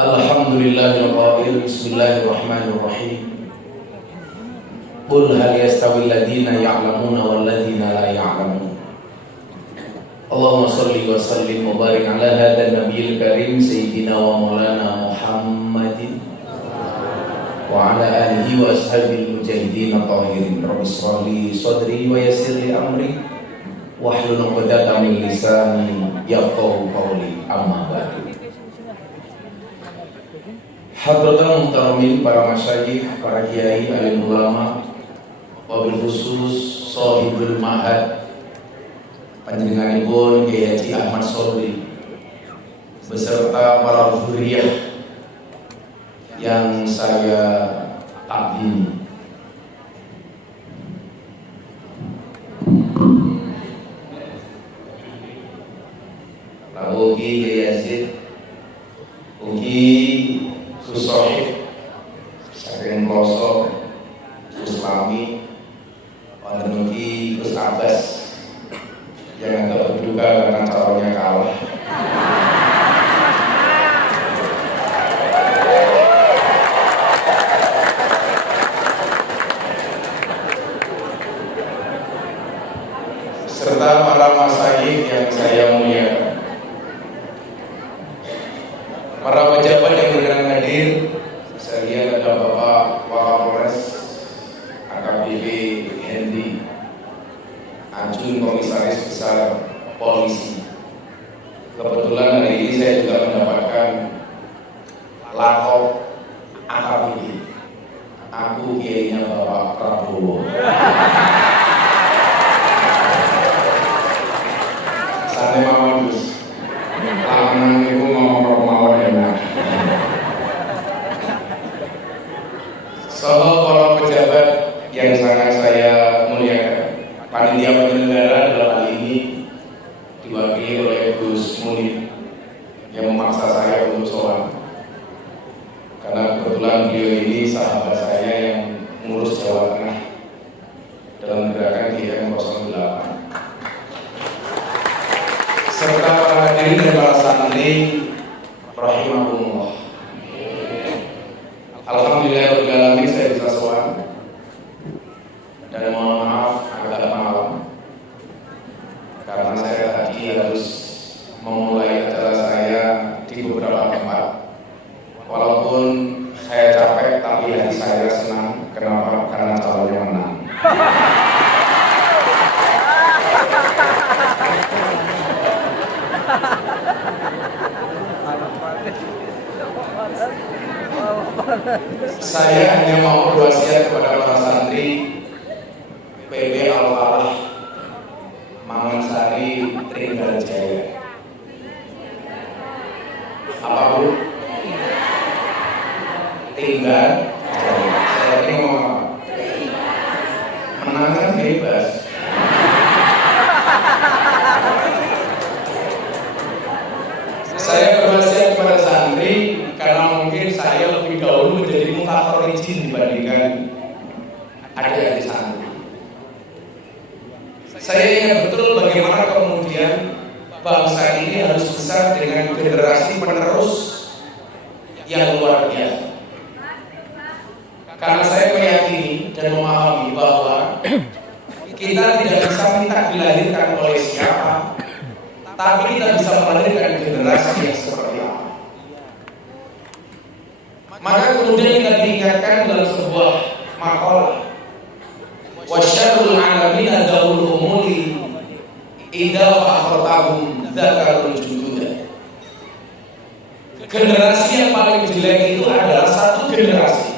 Alhamdulillahil qail bismillahirrahmanirrahim. Qul hal yastawil ladzina ya'lamuna wal ladzina la ya'lamun. Allahumma shalli wa sallim wa barik ala hadzal nabiyil karim sayyidina wa maulana Muhammadin wa ala alihi wa ashabil mujahidin tahirin. Rabbi shrah li sadri wa yassir li amri wahlul 'uqdatam min lisani yafqahu qawli. Amma ba'du. Hadratul muhtaramin, para masyayikh, para kiai, alim ulama, wabil khusus sahibul ma'had panjenenganipun Kiai Haji Ahmad Sholih beserta para dzurriyyah yang saya takdim. Lalu Kiai Yazid, ugi Susohib, saking Kloso, Islami, wonten ugi Gus Abbas yang agak berduka karena calonnya kalah. Serta para masyayikh yang saya muliakan. Para pejabat yang berkenan hadir, saya lihat ada Bapak Wakapolres AKBP Hendy, Ajun Komisaris Besar Polisi. Kebetulan hari ini saya juga mendapatkan lakop AKBP. Aku kiainya Bapak Prabowo. Santai mawon Gus. Lanang iku ngomong mawon enak. Soal para pejabat yang sangat saya muliakan, panitia penyelenggara dalam hal ini diwakili oleh Gus Munir yang memaksa saya untuk sowan, karena kebetulan beliau ini sahabat saya yang ngurus Jawa Tengah dalam gerakan GM 08, serta para hadirin dan para santri rahimahumullah. Alhamdulillah saya bisa sowan, dan mohon maaf agak malam karena saya tadi harus memulai acara saya di beberapa tempat. Walaupun saya capek, tapi hati saya senang. Kenapa? Karena calonnya menang. Saya hanya mau berwasiat kepada para santri PB Al-Falah Mangansari Trenggalek. Apa Bu? Tinggal. Saya ini ngomong apa? Menangan bebas. Saya berwasiat kepada santri karena mungkin saya lebih dahulu menjadi mutakhrijin dibandingkan adik-adik santri. Saya ingat betul bagaimana kemudian bangsa ini harus besar dengan generasi penerus yang luar biasa. Karena saya meyakini dan memahami bahwa kita tidak bisa minta dilahirkan oleh siapa, tapi kita bisa melahirkan generasi yang seperti apa. Maka kemudian kita diingatkan dalam sebuah makalah, wasyarul alamina daul umuli idza fakhrtahum dzakarul jududa. Generasi yang paling jelek itu adalah satu generasi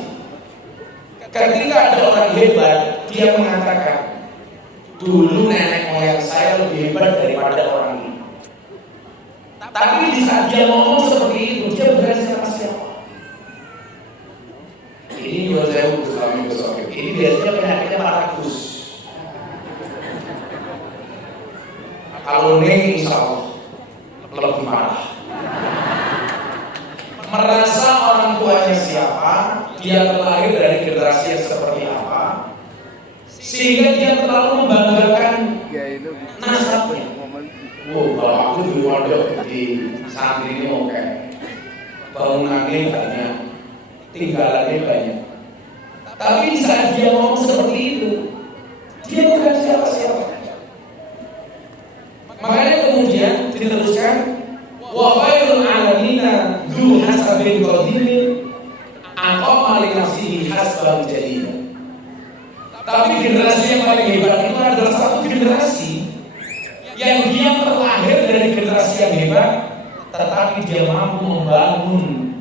ketika ada orang hebat, dia mengatakan dulu nenek moyang saya lebih hebat daripada orang ini. Tapi di saat dia ngomong seperti itu, dia berani sama siapa? Ini juga saya Islami besok. Ini biasanya penyakitnya paragus. Kalau ini insya Allah lebih parah. Merasa orang tuanya siapa, dia terlahir dari generasi yang seperti apa, sehingga dia terlalu membanggakan nasabnya. Kalau aku di wadah di santri ini oke. bangunannya banyak, tinggalannya banyak. Tapi di saat dia ngomong seperti itu, dia bukan siapa-siapa. Makanya kemudian diteruskan, wa khairul alamina dzu hasabin qadimin aqama li nafsihi hasban jadida. Tapi generasi yang paling hebat itu adalah satu generasi yang dia terlahir dari generasi yang hebat, tetapi dia mampu membangun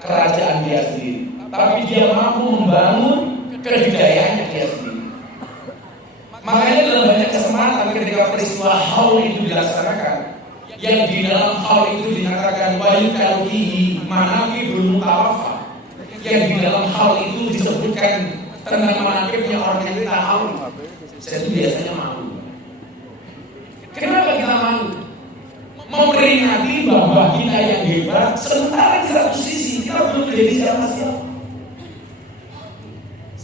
kerajaan dia sendiri, tapi dia mampu membangun kedidayaannya dia sendiri. Makanya dalam banyak kesempatan ketika peristiwa haul itu dilaksanakan, yang di dalam haul itu dikatakan wali kalbihi manaqibul mutawafa, yang di dalam haul itu disebutkan tentang manaqibnya orang yang kita haul. Saya itu biasanya malu. Kenapa kita malu? Memperingati bahwa kita yang hebat, sementara di satu sisi kita belum menjadi siapa-siapa.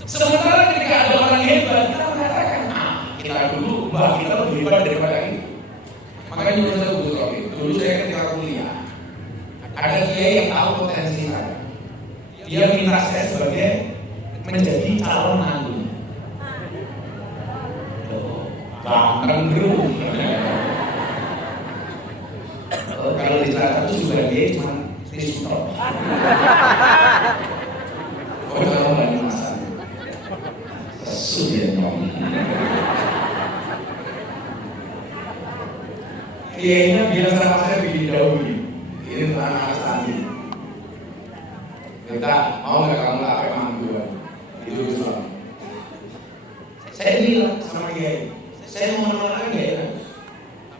Sementara ketika ada orang hebat, kita mengatakan, kita dulu, bahwa kita lebih hebat daripada itu. Makanya dulu saya dulu saya ketika kuliah, ada kiai yang tahu potensi saya. Dia minta saya sebagai menjadi calon mantu. Bangkang dulu. Kalau di sana itu juga dia cuma disuruh. Oh, kalau nggak masalah. Sudah dong. Kayaknya biasa saya bikin jauh ini anak sandi. Kita mau nggak kamu pakai mantu itu suami. Saya bilang sama kiai, saya mau menolong ya,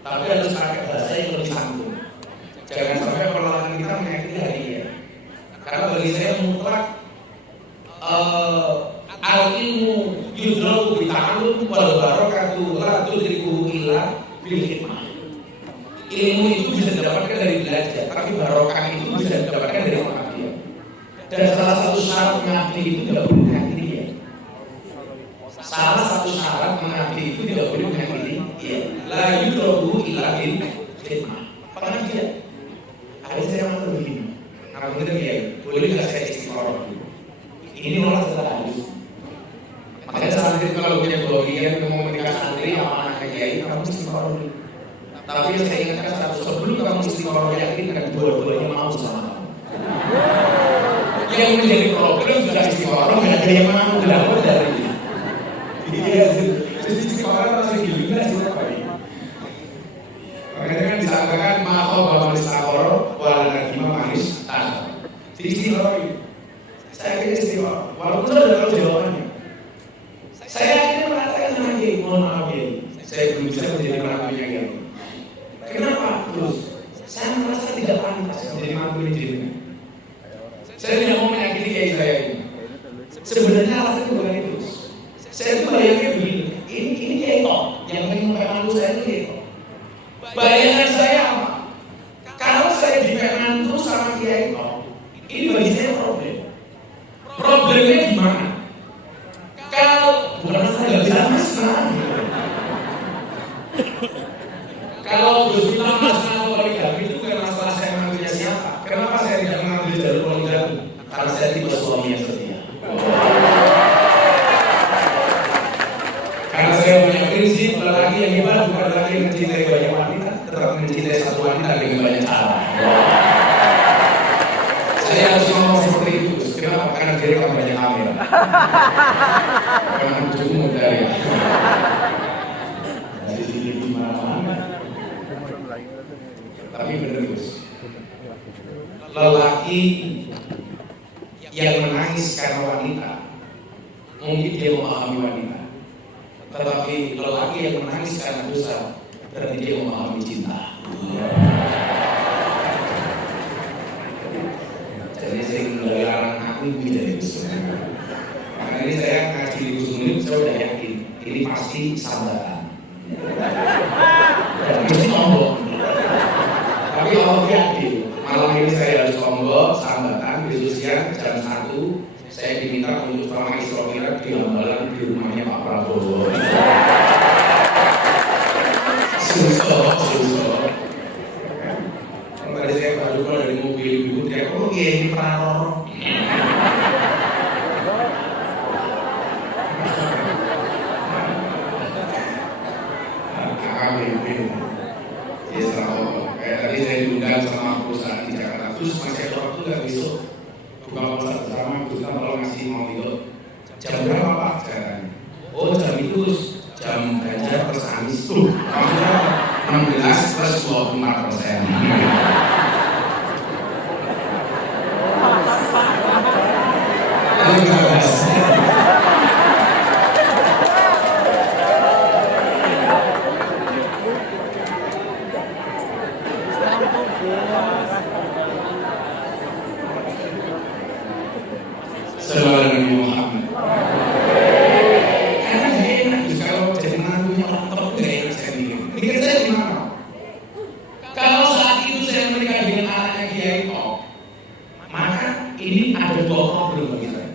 tapi harus pakai bahasa yang lebih santun. Jangan sampai perlawanan kita menyakiti hati dia. Karena bagi saya mutlak al-ilmu yudraku bita'allum wal barakatu la tudriku illa bil hikmah. Ilmu itu bisa didapatkan dari belajar, tapi barokah itu bisa didapatkan dari pengabdian. Dan salah satu syarat mengabdi itu tidak boleh menyakiti dia. Salah satu syarat mengabdi itu tidak boleh menyakiti dia. La yudraku illa bil hikmah. Pengajian. Ada saya mau begini. Apa benar ya? Boleh nggak saya istiqoroh dulu? Ini orang setelah halus. Makanya santri kalau punya bagian mau menikah santri sama anaknya kiai, kamu istiqoroh dulu. Tapi yang saya ingatkan satu, sebelum kamu istiqoroh yakinkan dua-duanya mau sama kamu. Yang menjadi problem sudah istiqoroh, nggak ada yang mau dilakukan dari ini. Iya, jadi istiqoroh masih gila sih apa ini? Makanya kan disangkakan mahal bahwa istiqoroh wala najima manis tanah. Istiqoroh ini, saya kira istiqoroh. Walaupun sudah tahu jawabannya, saya akhirnya mengatakan sama dia, mohon maaf ya, saya belum bisa menjadi mantunya dia. Kenapa? Terus, saya merasa tidak pantas menjadi mantunya dia. Saya tidak mau menyakiti kiai saya ini. Sebenarnya alasannya bukan itu. Saya itu bayangnya begini, ini kiai toh, yang ingin mantu saya itu kiai toh. Bayangan saya apa? Kalau saya dimantu sama kiai toh, ini bagi saya problem. Problemnya di mana? Kalau bukan saya nggak bisa masuk. Kalau Gus Miftah masalah poligami itu bukan masalah saya menantunya siapa. Kenapa saya tidak mengambil jalur poligami? Karena saya tipe suami yang setia. Karena saya punya prinsip lelaki yang hebat bukan lelaki yang mencintai banyak wanita, tetapi mencintai satu wanita dengan banyak cara. Saya harus ngomong seperti itu. Kenapa? Karena dia kan banyak kamera. Karena ujungmu dari sini di mana-mana. Tapi benar Gus. Lelaki yang menangis karena wanita, mungkin dia memahami wanita. Tetapi lelaki yang menangis karena dosa, berarti dia memahami cinta. Jadi saya melarang aku menjadi Gus. Makanya ini saya ngaji di Gus Mulim, saya udah yakin ini pasti sambatan. Dan mesti ngomong. Tapi kalau yakin malam ini saya harus ngomong sambatan besok siang jam 1 saya diminta untuk sama Isra Mi'raj di Hambalang di rumahnya Pak Prabowo. Susah. Tadi saya baru keluar dari mobil, ibu dia, oh iya ini Pranoto. KKBP. Ya selalu. Kayak tadi saya diundang sama perusahaan di Jakarta. Terus masih ada waktu nggak besok? Buka puasa bersama, terus kalau ngasih mau itu. Jam berapa Pak acaranya? Oh jam itu jam Ganjar plus Anies. Maksudnya 16 plus 24%. Sallallahu alaihi Muhammad. Karena gak enak kalau jadi mantunya orang top gak enak saya mikir. Mikir saya gimana? Kalau saat itu saya menikah dengan anaknya Kiai Top, maka ini ada dua problem bagi saya.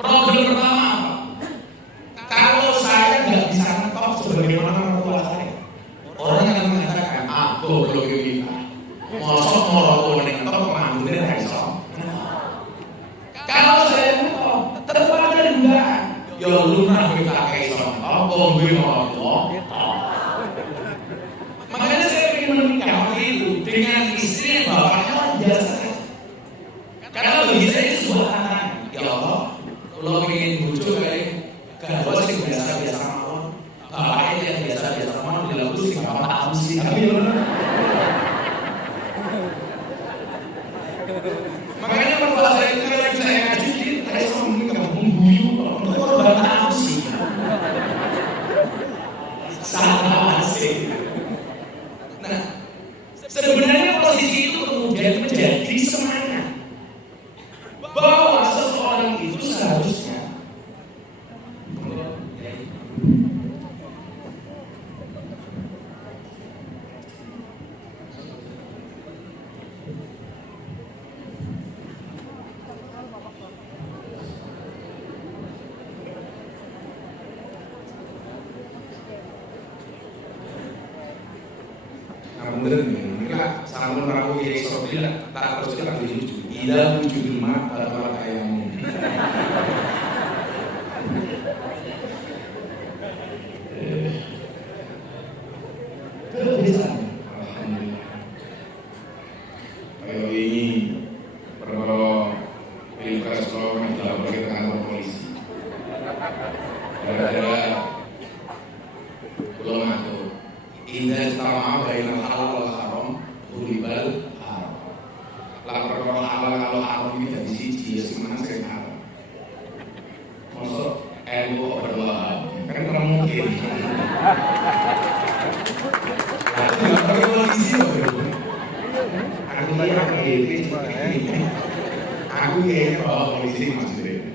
Problem pertama apa? Kalau saya nggak bisa ngetop sebagaimana orang tua saya, orang yang mengatakan goblok ini, mosok mau ngetop mantunya nggak bisa. Kalau saya ngetop, tetap ada dugaan. Ya lunah kita kayak sontok, gue mau makanya saya ingin menikah itu dengan istri yang bapaknya biasa. Karena bagi saya itu sebuah tantangan. Ya Allah, kalau ingin bujuk kayak gak sih biasa-biasa mawon. Bapaknya yang biasa-biasa mawon dilakukan sih bapak tahu sih. Tapi ya makanya mertua saya itu kalau saya ngaji, saya selalu mengguyu. Kalau bapak tahu sih. Salah sih. Nah, sebenarnya posisi itu kemudian menjadi semangat bahwa seseorang itu seharusnya Mungkinlah sampun rawu Kiai Sobila tak terus kita lucu. Ila wujudul ma atau kayamu. Bisa. Alhamdulillah. Ayo ini perkara pilpres kalau dilaporkan ke kantor polisi. Gara-gara belum ngatur. Indah sama bainal halal wal haram uribal haram. Lapor kalau halal kalau haram ini dari siji ya semuanya saya haram. Maksud NU berdoa kan kurang mungkin. Lapor polisi aku kayaknya bawa polisi maksudnya.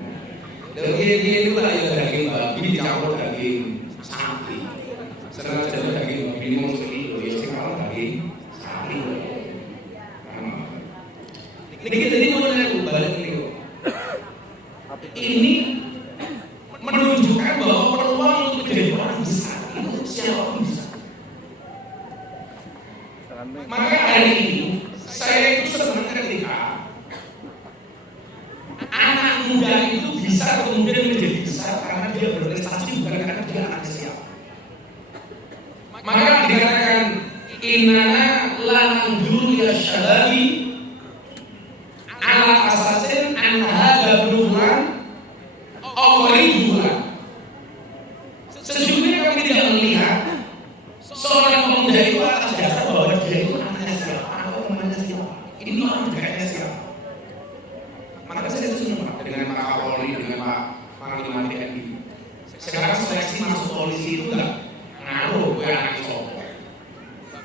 Dan dia itu lah ya daging babi dicampur daging sapi. Setelah jadi daging babi ini mau sekilo, ya sekarang daging sapi. Ini kita ini mau nanya balik ini. Ini menunjukkan bahwa peluang untuk menjadi orang besar itu siapa bisa. Maka hari ini saya itu senang ketika anak muda itu bisa kemudian menjadi besar karena dia berprestasi bukan karena dia anak siapa. Maka dikatakan innana la nanduru ya syababi ala asasin an hadza bulan bulan. Sesungguhnya kami tidak melihat seorang pemuda itu atas dasar bahwa dia itu anaknya siapa atau temannya siapa. Ini orang dekatnya siapa. Maka saya itu senang dengan Pak Kapolri, dengan Pak Panglima TNI. Sekarang seleksi masuk polisi itu enggak ngaruh gue anak sopo.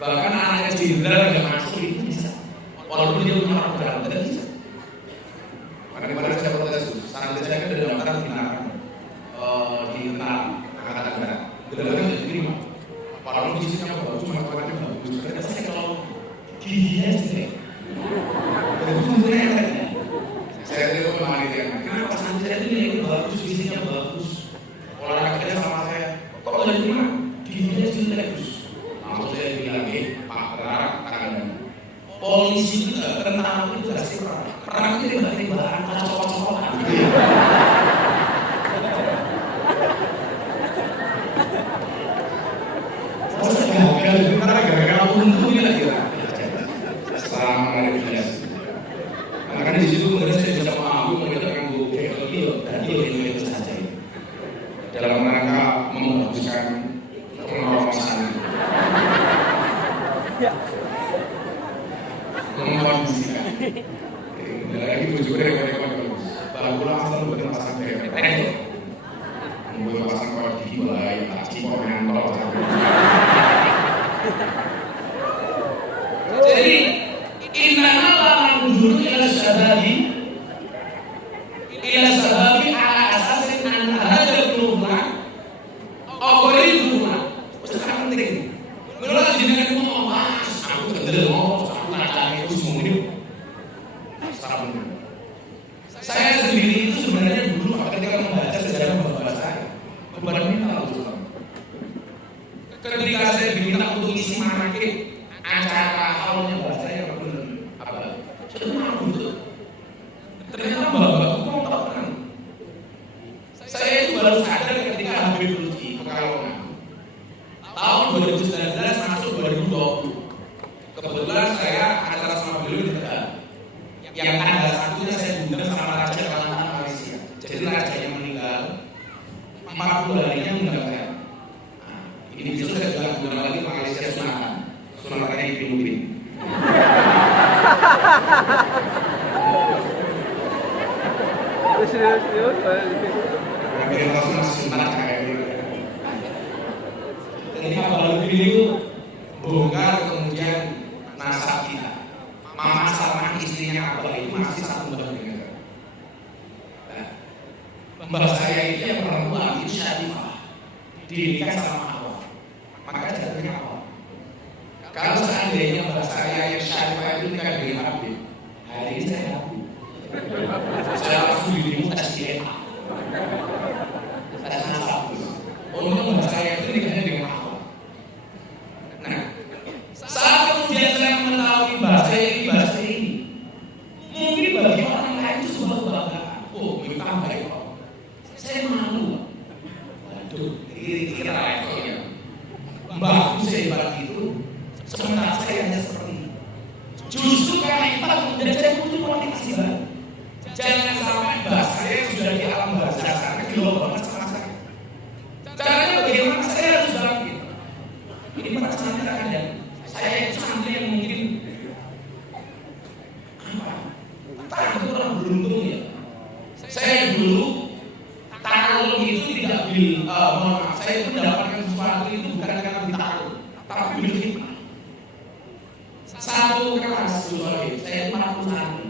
Bahkan anaknya jenderal yang masuk itu bisa. Walaupun dia punya orang dalam tidak bisa. Karena saya protes itu, sampai saya kan ada daftar di tentara angkatan darat. Gelarnya tidak diterima. Padahal fisiknya bagus, matematikanya bagus. Karena saya kalau dia sih. Saya tadi kemarin dia, kenapa santri ini bagus, fisiknya bagus, olahraganya sama saya. Kok nggak diterima? Dia jelek terus. Langsung saya bilang, Pak Rara, tangan polisi kondisi itu tentang itu gak sih perang itu tiba-tibaan ada cokok-cokokan gitu ya. Gara-gara untungnya lagi selama verifikasi. Karena di situ kemudian saya bisa memahami mengerjakan video dan itu saja dalam rangka membaguskan pengawasan, mengkondisikan. Lagi tujuh rekor bagus asal bukan pasang kayak membuat pasang kawat gigi baik, cipok nantol. Jadi inna Allah menunjuk ila sababi ala asasin an hadal qulubna awaliduna. Sangat penting. Menurut jenengan ngomong mas, aku kendel mau, aku ngadang itu semuanya. Sangat penting. Saya sendiri itu sebenarnya dulu ketika membaca sejarah bapak saya, kepada minta ketika saya diminta untuk isi manakib acara awalnya bahasa saya apa? Saya malu betul. Ternyata bapak kok kan? Saya itu baru sadar ketika Habib Lutfi Pekalongan tahun 2019 masuk 2020. Kebetulan saya acara sama beliau di Tegal. Yang tanggal satunya saya diundang sama Raja Kelantan Malaysia. Jadi rajanya meninggal 40 harinya meninggal saya. Ini besok saya juga diundang lagi Malaysia Sunatannya Ipin Upin. Mungkin langsung masih Sunatan kayak gitu. Jadi kalau itu bongkar kemudian nasab kita. Mama sama istrinya Abah itu masih satu mbah dengan. Mbah saya itu yang perempuan itu Syarifah, dinikah sama Awal, maka jatuhnya Awal. Kalau seandainya mbah saya yang Syarifah itu nikah dengan Habib, hari ini saya Habib. Saya langsung dirimu tes DNA. Tes nasab. Untuk mbah saya itu nikahnya dengan Awal. Nah, saat kemudian saya mengetahui bahasa ini, mungkin bagi orang lain itu sebuah kebanggaan. Oh, minta baik kok. Saya malu. Waduh, kira-kira levelnya. Mbakku sehebat itu, sementara saya hanya seperti itu. Justru karena itu kemudian saya butuh motivasi baru. Jangan sampai mbak saya sudah di alam bahasa sana gila banget sama saya. Caranya bagaimana saya harus bangkit. Ini para santri ada. Saya itu santri yang mungkin tak kurang beruntung ya. Saya dulu taruh itu tidak mohon maaf, saya itu mendapatkan sesuatu itu bukan karena ditaruh, tapi berhikmah. Satu kelas saya 40 santri,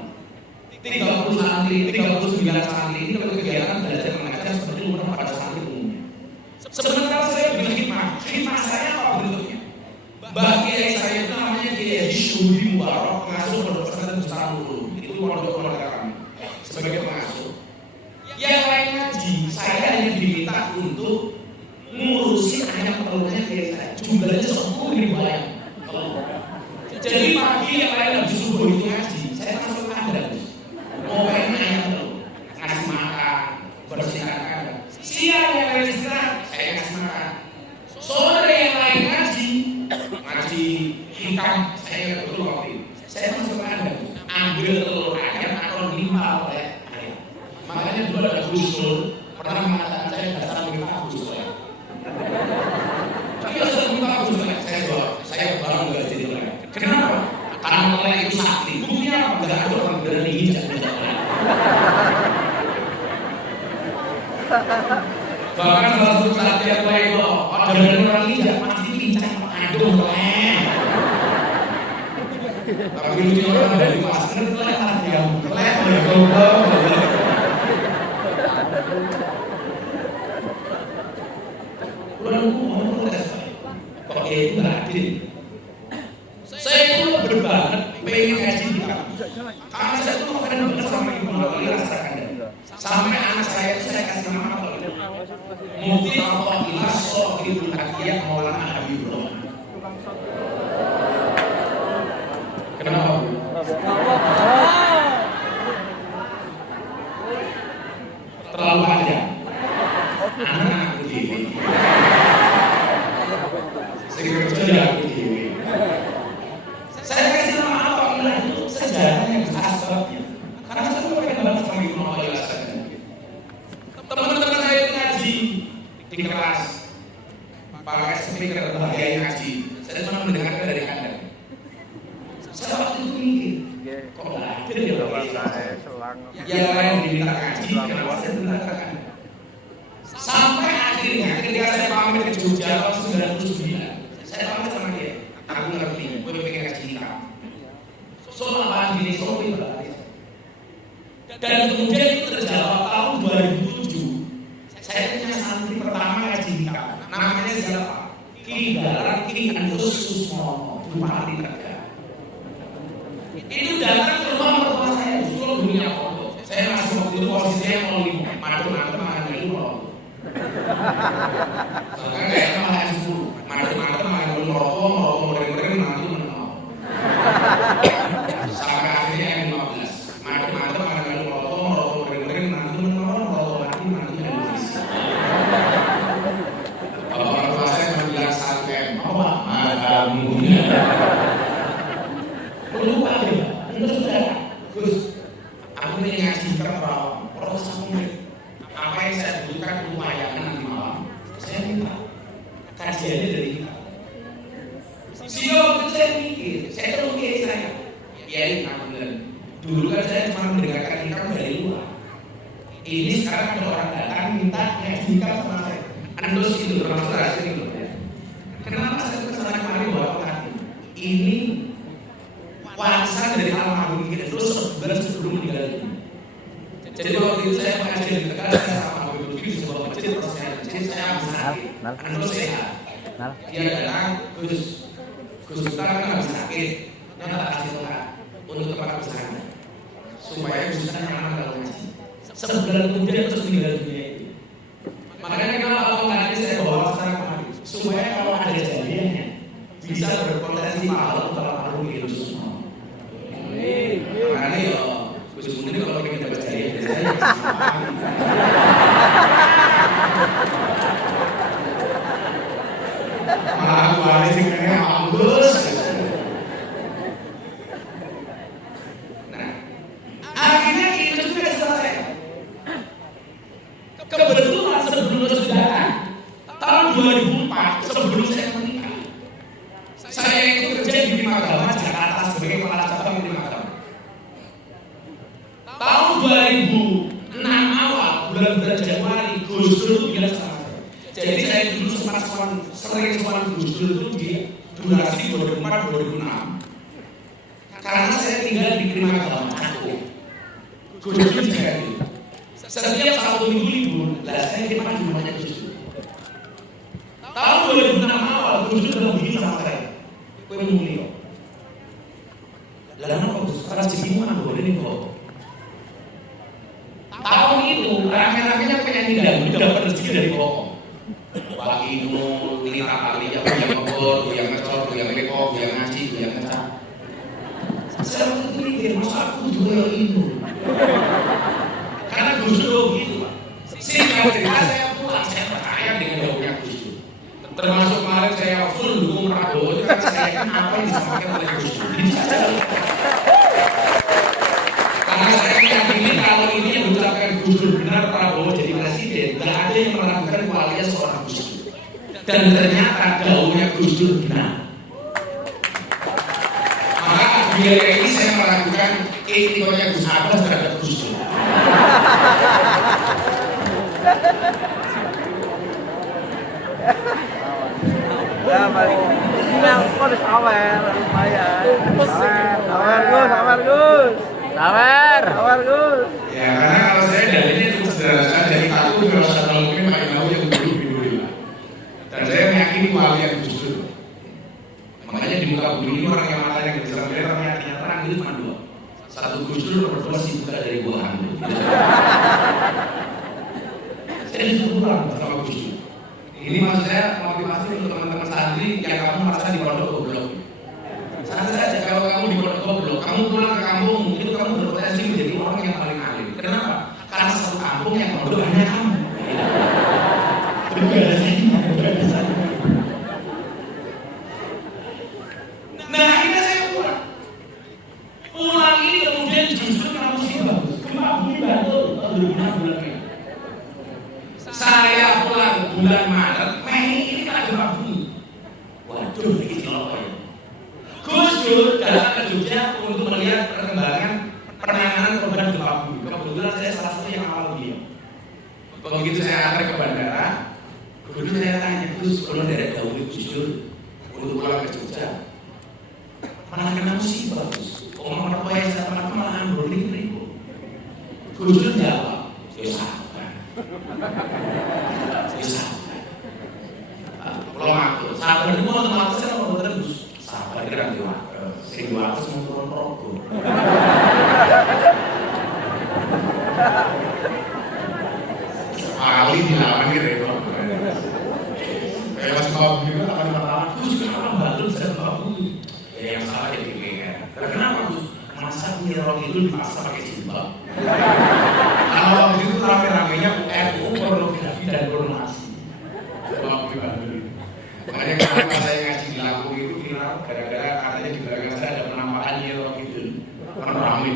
30 santri, 39 santri ini kegiatan belajar mengajar seperti umumnya pada santri umumnya. Sebenarnya saya berhikmah, hikmah saya apa bentuknya? Bagi saya itu namanya Kiai Syuhudi Mubarak, pengasuh pondok pesantren Besar Nurul. Itu pondok keluarga kami sebagai pengasuh. Yang lain ngaji, saya hanya diminta untuk ngurusin anak telurnya Kiai saya. Jumlahnya 10.000 ayam. Jadi pagi yang lain habis subuh itu ngaji, saya masuk kandang. Mau main ayam telur, ngasih makan, bersihkan kandang. Siang yang lain istirahat, saya ngasih makan. Sore yang lain ngaji hikam, saya betul waktu itu. Saya masuk kandang, ambil telur ayam atau nimpa oleh ayam. Makanya dulu ada Gusur pernah mengatakan saya dasar minta Gusur. Tapi dasar minta Gusur, saya jawab, saya baru nggak jadi orang. Kenapa? Karena oleh itu sakti. Buktinya apa? Nggak ada orang berani hijab. Bahkan salah satu sakti yang lain itu, ada orang hijab pasti pincang aduh keren. Tapi lucu orang dari masker kelihatan dia kelihatan ya goblok. Kurang protes kok itu nggak adil. Saya itu berbanget pengen ngaji di kampus. Karena saya itu kadang benar sama ibu bapak rasakan. Sampai anak saya itu saya kasih nama apa? Mufti Al-Fadilah Sohibul Haqiyah Maulana Habibullah. Kenapa? sejarahnya besar sebabnya. Karena saya pengen banget sama Ibnu Qayyim. Teman-teman saya itu ngaji di kelas, pakai speaker bahaya ngaji. Saya cuma mendengarkan dari kandang. Saya waktu itu mikir, kok nggak ada ya yang lain diminta ngaji, kenapa saya mendengarkan? Sampai akhirnya ketika saya pamit ke Jogja tahun 99, saya pamit sama dia. Aku ngerti, gue pengen ngaji nikah. Soal apa gini, soal itu. Dan kemudian itu terjawab tahun 2007. Saya punya santri pertama ngaji nikah. Namanya siapa? Ki Dalang Ki Andus Susmono, Bupati Tegal. Itu datang ke rumah mertua saya, suruh dunia foto. Saya masih waktu itu posisinya mau lima, madu-madu makan dulu mau. Soalnya kayaknya malah 10, madu-madu makan dulu merokok murid-murid nanti menang. Sampai akhirnya yang 15, madu-madu makan dulu merokok murid-murid nanti menang, merokok nanti dulu visi. Bapak mertua saya cuma bilang satu apa? Madamunya. Lupa ya, itu sudah. Gus, aku ini ngaji berapa? Proses aku apa yang saya butuhkan untuk layanan nanti malam, saya minta kajiannya dari kita. Waktu saya mikir, saya terus mikir saya, ya ini benar. Dulu kan saya cuma mendengarkan hikam dari luar. Ini sekarang ada orang datang minta ngaji hikam sama saya. Andus itu termasuk hasil itu. Kenapa saya kesana kemarin bawa hati? Ini warisan dari almarhum kita terus sebulan sebelum meninggal dunia. Jadi waktu itu saya mengajar di Tegal, saya sama Habib Lutfi di sebuah masjid, terus saya habis sakit, Andus sehat. Dia datang, Gus Tar kan habis sakit, dia tak kasih tempat untuk tempat usaha, supaya Gus Tar nyaman kalau ngaji. Sebulan kemudian terus meninggal dunia itu. Makanya kalau nanti saya bawa sekarang kemari, supaya kalau ada jadinya bisa berpotensi pahala untuk almarhum itu semua. Makanya ya, Gus Munir kalau pengen dapat jadinya biasanya malah aku balik sih kayaknya bagus. Nah, akhirnya itu sudah selesai. Kebetulan sebelum sudah tahun 2004 sebelum saya menikah, saya itu kerja di Bima Agama Jakarta sebagai kepala cabang Bima Agama. Tahun 2006 awal bulan Januari Gus Dur itu bilang sama saya. Jadi saya dulu sempat sering Gus Dur itu di durasi 2004-2006. Karena saya tinggal di Bima Agama Cakung. Gus Dur juga itu. Setiap satu minggu libur, saya depan di rumahnya Gus Dur. Tahun 2006 awal Gus Dur udah begini sama saya. Kue mulio. Lalu apa Gus? Karena segimu kan boleh nih kok. Tahun itu rame-ramenya penyanyi dangdut dapat rezeki dari pokok. Pak Inul, Lita Alia, yang ngebor, yang ngecor, yang lekok, yang ngaji, yang ngecap. Saya waktu itu mikir, masa aku juga Inul? Karena Gus Dur gitu Pak. Sehingga cerita saya pulang, saya percaya dengan daunnya Gus Dur. Termasuk kemarin saya full dukung Prabowo itu karena saya yakin apa yang disampaikan oleh Gus Dur. Karena saya yakin kalau ini yang diucapkan Gus Dur benar Prabowo jadi presiden, tidak ada yang meragukan kualitas seorang Gus Dur. Dan ternyata daunnya Gus Dur benar. Maka biar ini saya meragukan etikanya Gus Abbas terhadap Gus Dur. Ya balik. Ini aku udah sawer, lumayan. Sawer Gus. Ya karena kalau saya dalilnya cukup sederhana, dari aku juga satu mungkin Pak Inawu yang dulu. Dan saya meyakini kualitas Gus Dur. Makanya di muka bumi ini orang yang matanya nggak bisa melihat, orang yang terang itu cuma dua. Satu Gus Dur, nomor dua sih buka dari buah anggur. Saya disuruh pulang sama Gus Dur. Ini maksud saya motivasi untuk teman-teman santri yang kamu merasa di pondok goblok. Santai saja kalau kamu di pondok goblok, kamu pulang ke kampung itu kamu berpotensi menjadi orang yang paling alim. Kenapa? Karena satu kampung yang pondok hanya kamu. Nah ini saya pulang. Pulang ini justru kamu sih bagus. Gempa bumi Bantul bulan-bulan. Saya pulang bulan Maret, Mei ini kena gempa bumi. Waduh, ini celok ya. Gus Dur datang ke Jogja untuk melihat perkembangan penanganan korban gempa bumi. Kebetulan saya salah satu yang awal dia. Begitu saya antar ke bandara, kemudian saya tanya, Gus, kalau dari dahulu Gus Dur untuk pulang ke Jogja, malah kena musibah, Gus. Orang tua yang saya pernah malah ambrolin ribu. Gus Dur jawab, ya sabar. Ya sabar. Kalau aku, sabar itu otomatis saya mau terus. Sabar kira kira, 1.200 mau turun rogo. Sekali dilawan ini repot. Kayak masih bawa bumi kan akan Gus, kenapa Bantul bisa bawa bumi? Ya yang salah ya dipikir. Kenapa Gus? Masa Nyirok itu dipaksa pakai jilbab? Karena waktu itu rame-ramenya RUU pornografi dan pornografi. Bawa bumi Bantul itu. Makanya kemarin pas saya ngaji di Lampung itu viral gara-gara katanya di belakang saya ada penampakan Nyirok itu. Kan ramai.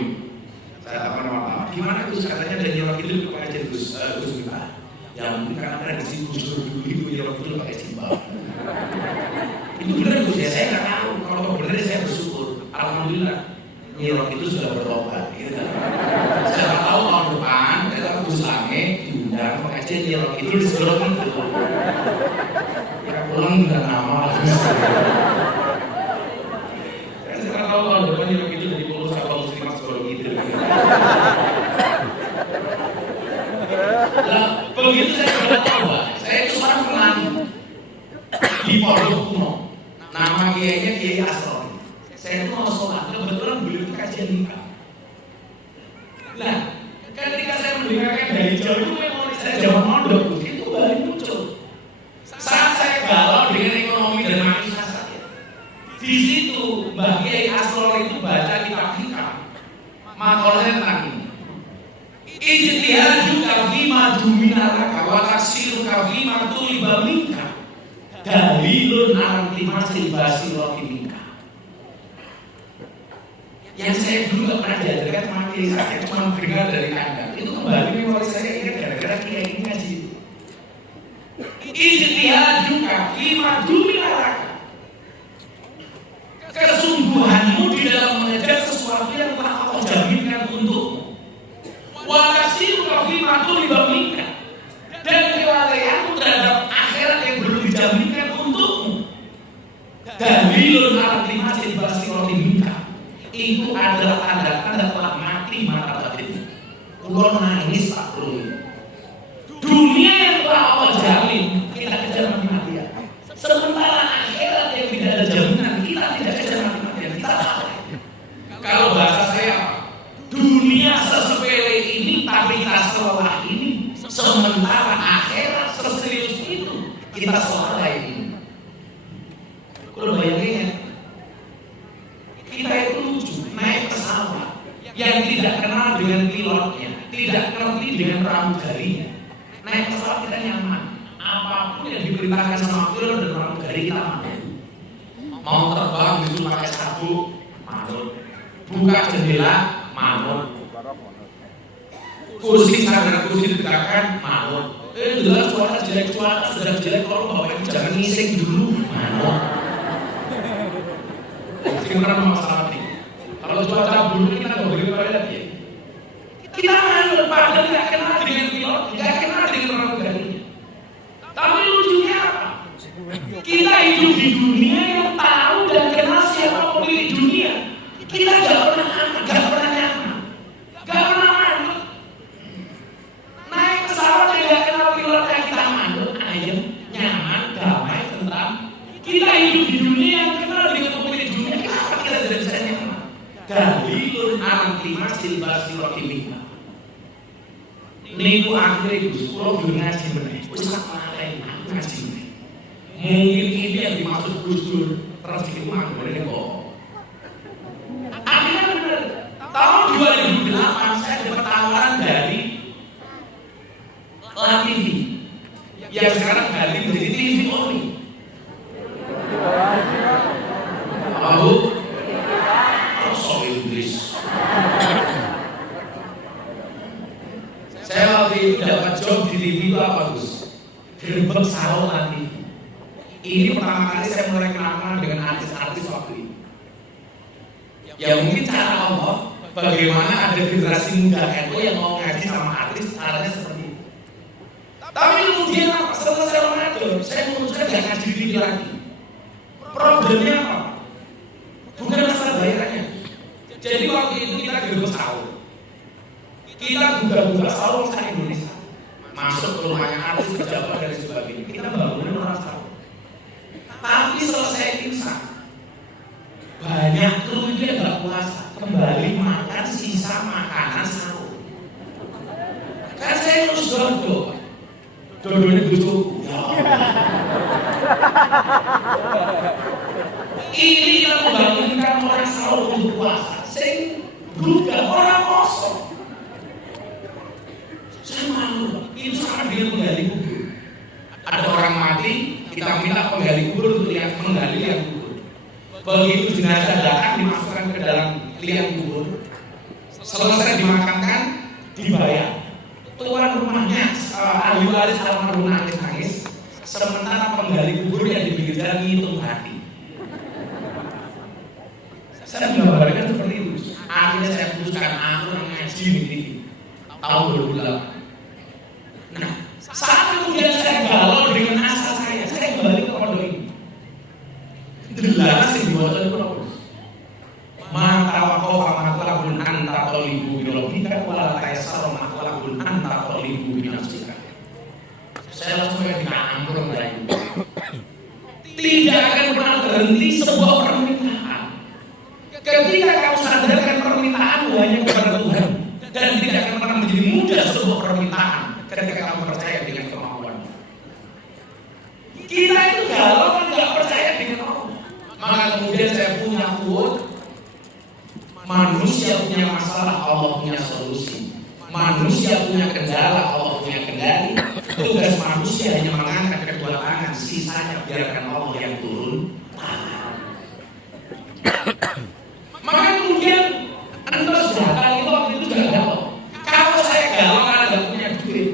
Saya tak pernah gimana Gus, katanya ada Nyirok itu pakai Gus Miftah. Ya mungkin karena prediksi Gus Dur dulu itu Nyirok itu pakai jilbab. Itu benar Gus ya, saya nggak tahu. Kalau benar saya bersyukur. Alhamdulillah Nyirok itu sudah bertobat. Gitu. Saya tak tahu tahun depan kita Gus Lange diundang pengajian Nyirok itu disuruh itu. Ya pulang dengan nama. Saya tak tahu tahun depan Nyirok itu jadi pengurus apa muslimah sekolah gitu. Nah, begitu saya sudah tahu, saya itu seorang pengen di Pondok Kuno. Nama kiainya Kiai Asrori. Saya itu mau sholat, kebetulan beliau itu kajian nikah. Nah, ketika saya mendengarkan dari jauh itu memang saya jawab mondok, itu baru muncul. Saat saya galau dengan ekonomi dan manusia saya, di situ Mbah Kiai Asrori itu baca kitab makolahnya tentang ini. Ijtihadu kafima duminaraka wa taksiru kafima tuliba minka dalilun artimasil basiroti minka. Yang saya dulu gak pernah diajarkan sama kiai saya, cuma dengar dari Anda. Itu kembali memori saya ingat gara-gara kiai ini ngaji itu. Ijtihadu kafima duminaraka, kesungguhanmu di dalam mengejar sesuatu yang telah Allah jaminkan untukmu. Walaksiru kafimatu libamika, dan kelalaianmu terhadap akhirat yang belum dijaminkan untukmu. Dalilun artimasil basiroti minka, itu adalah tanda-tanda telah mati mata batin. Ulun nangis tak perlu. Dunia yang telah Allah jamin kita kejar mati-matian, sementara akhirat yang tidak ada jaminan kita tidak kejar mati-matian. Kita tahu. Kalau bahasa saya, dunia sesepele ini tapi kita selelah ini, sementara akhirat seserius itu kita selelah ini. Kalau bayangin, kita itu lucu naik pesawat yang tidak kenal dengan pilotnya, tidak ngerti dengan pramugarinya. Naik pesawat kita nyaman, apapun yang diperintahkan sama pilot dan pramugari kita mau terbang disuruh pakai sabuk, manut. Buka jendela, manut. Kursi sana kursi ditegakkan, manut. Jelas cuaca jelek, cuaca sedang jelek, kalau bapak ibu jangan ngising dulu, manut. Gimana masalah ini? Kalau cuaca buruk kita nggak boleh toilet ya. Kita manut, padahal nggak kenal dengan pilot, nggak kenal dengan pramugarinya. Tapi lucunya apa? Kita hidup di dunia yang tahu dan kenal siapa pemilik dunia. Kita nggak pernah nyaman, nggak pernah manut. Naik pesawat yang nggak kenal pilotnya kita manut, ayem, nyaman, damai, tentram. Kita hidup di dunia yang kenal dengan pemilik dunia. Kenapa kita tidak bisa nyaman? Dalilun artimasil basiroti minka. Niku akhirnya Gus, kalau belum ngaji bener, wis lain ngaji bener. Mungkin ini yang dimaksud Gus Dur terus dikemang boleh kok. Akhirnya bener. Tahun 2008 saya dapat tawaran dari LaTV yang sekarang ganti menjadi TV only. Apa Bu? Sok Inggris. dapat job di TV itu apa Gus? Gerbek sahur nanti. Ini pertama kali saya mulai kenal dengan artis-artis waktu itu. Ya mungkin cara Allah, bagaimana ada generasi muda NU yang mau ngaji sama artis, caranya seperti itu. Tapi kemudian apa? Setelah saya Ramadan, saya memutuskan gak ngaji di TV lagi. Problemnya apa? Bukan masalah bayarannya. Jadi waktu itu kita gerbek sahur. Kita buka-buka sahur sa Indonesia. Masuk ke rumahnya artis, pejabat dan sebagainya. Kita bangunin orang sahur. Tapi selesai imsak, banyak tuh dia nggak puasa, kembali makan sisa makanan sahur. Kan saya harus dodonya bujuku. Ya Allah. Ini kita membangunkan orang sahur untuk puasa. Saya juga orang kosong. Saya malu. Itu sama dengan menggali kubur. Ada orang mati, kita minta penggali kubur untuk lihat menggali liang kubur. Begitu jenazah datang dimasukkan ke dalam liang kubur, selesai dimakamkan, dibayar. Tuan rumahnya ahli waris almarhum nangis, sementara penggali kubur yang di pinggir jalan ngitung hati. Saya menggambarkan seperti itu. Akhirnya saya putuskan aku ngaji ini tahun 2008. Nah, saat kemudian saya galau dengan asal saya kembali ke pondok ini. Delas yang diwajibkan itu apa? Mata wakofa matlabun anta tolibu bilobika wala tayassara matlabun anta tolibu binafsika. Saya langsung dikampur lagi. Tidak akan pernah berhenti sebuah permintaan. Ketika kamu sadarkan permintaan hanya kepada Tuhan dan tidak akan pernah menjadi mudah sebuah permintaan ketika kamu percaya dengan kemampuan. Kita itu galau tidak percaya dengan Allah. Maka kemudian saya punya quote, manusia punya masalah, Allah punya solusi. Manusia punya kendala, Allah punya kendali. Tugas manusia hanya mengangkat kedua tangan, sisanya biarkan Allah yang turun tangan. Maka kemudian Andos datang itu waktu itu juga galau. Kalau saya galau karena tidak punya duit,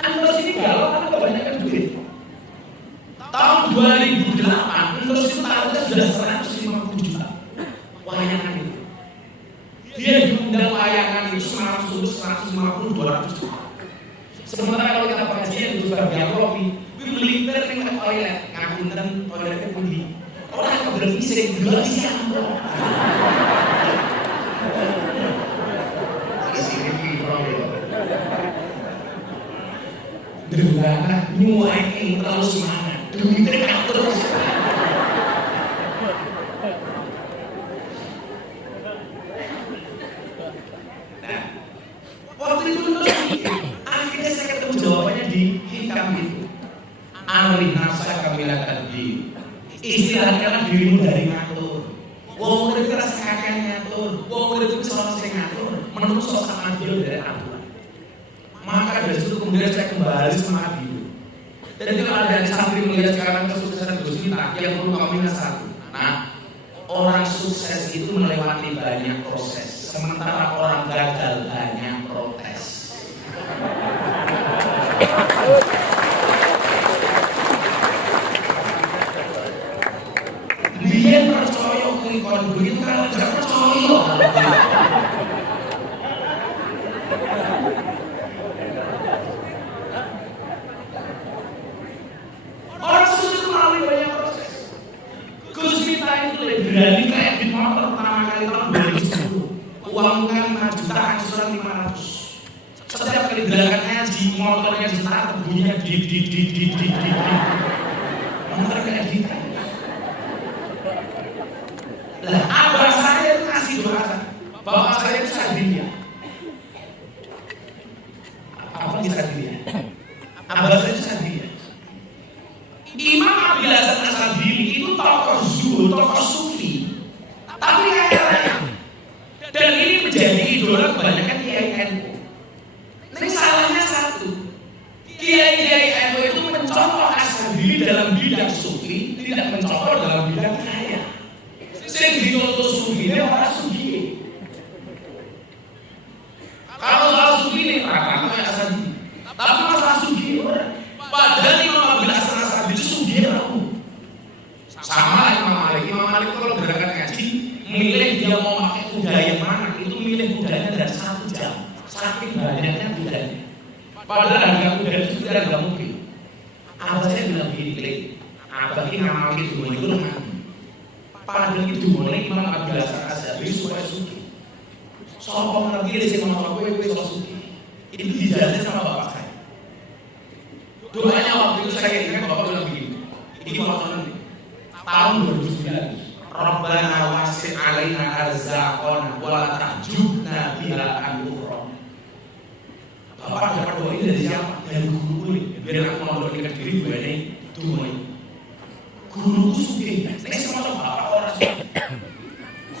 Andos ini galau karena kebanyakan duit. Tahun 2008, Andos itu targetnya sudah 150 juta wayangan itu. Dia diundang wayangan itu 150, 200 juta. Sementara kalau kita pengajian itu sudah biar kopi, militer dengan toilet, ngapunten toiletnya pundi. Orang yang berpisah juga isi amplop. Derana nyuain terlalu semangat, duitnya kan terus. Nah, waktu itu akhirnya saya ketemu jawabannya di hikam itu. Amri nafsa kamilah tadi. Istilahkanlah dirimu dari ngatur. Wong urip itu rasa kakean ngatur. Wong urip itu salah sing ngatur. Menurut sosok adil dari aturan. Maka dari situ kemudian saya kembali semangat hidup. Dan kalau ada santri melihat sekarang kesuksesan Gus Miftah yang perlu kami satu. Nah, orang sukses itu melewati banyak proses, sementara orang gagal banyak protes. Dia percaya kalau begitu kan tidak percaya. Orang sukses melalui banyak proses. Gus Miftah itu lebih berani kayak di motor pertama kali tahun 2010. Uang kan 5 juta, angsuran 500. Setiap kali gerakan ngaji, motornya start bunyinya di. Motor kayak gitu. Lah, abah saya itu ngasih doa. Bapak saya itu Sadriya. Apa di Sadriya? Abah saya itu Sadriya. Imam Abil Hasan Asadili itu tokoh zuhud, tokoh sufi. Tapi kaya raya. Dan ini menjadi idola kebanyakan kiai NU. Ini salahnya satu. Kiai NU itu mencontoh Asadili dalam bidang sufi, tidak mencontoh dalam bidang kaya. Sing dicontoh sufi ini orang sufi. Kalau soal sufi ini rata-rata kayak Asadili. Tapi Padahal Imam Abil Hasan Asy'ari itu sugih ramu. Sama Imam Malik. Imam Malik kalau berangkat ngaji, milih dia mau pakai kuda yang mana, itu milih kudanya dan 1 jam. Saking banyaknya kudanya. Padahal harga kuda itu sudah nggak mungkin. Abah saya bilang gini, abah ini ngamal itu menurut. Padahal itu mulai Imam Abil Hasan Asy'ari supaya sugih. Sopo ngerti sih sama kowe sugih. Itu dijalankan sama bapak saya. Doanya waktu itu saya ingat bapak bilang begini. Ini waktu tahun 2009. Rabbana wasi' alaina arzaqana wa la tahjubna biha an ukhra. Bapak dapat doa ini dari siapa? Dari guru ini. Biar aku mau doakan diri gue ini doa ini. Guru sugih. Nek sama bapak ora sugih.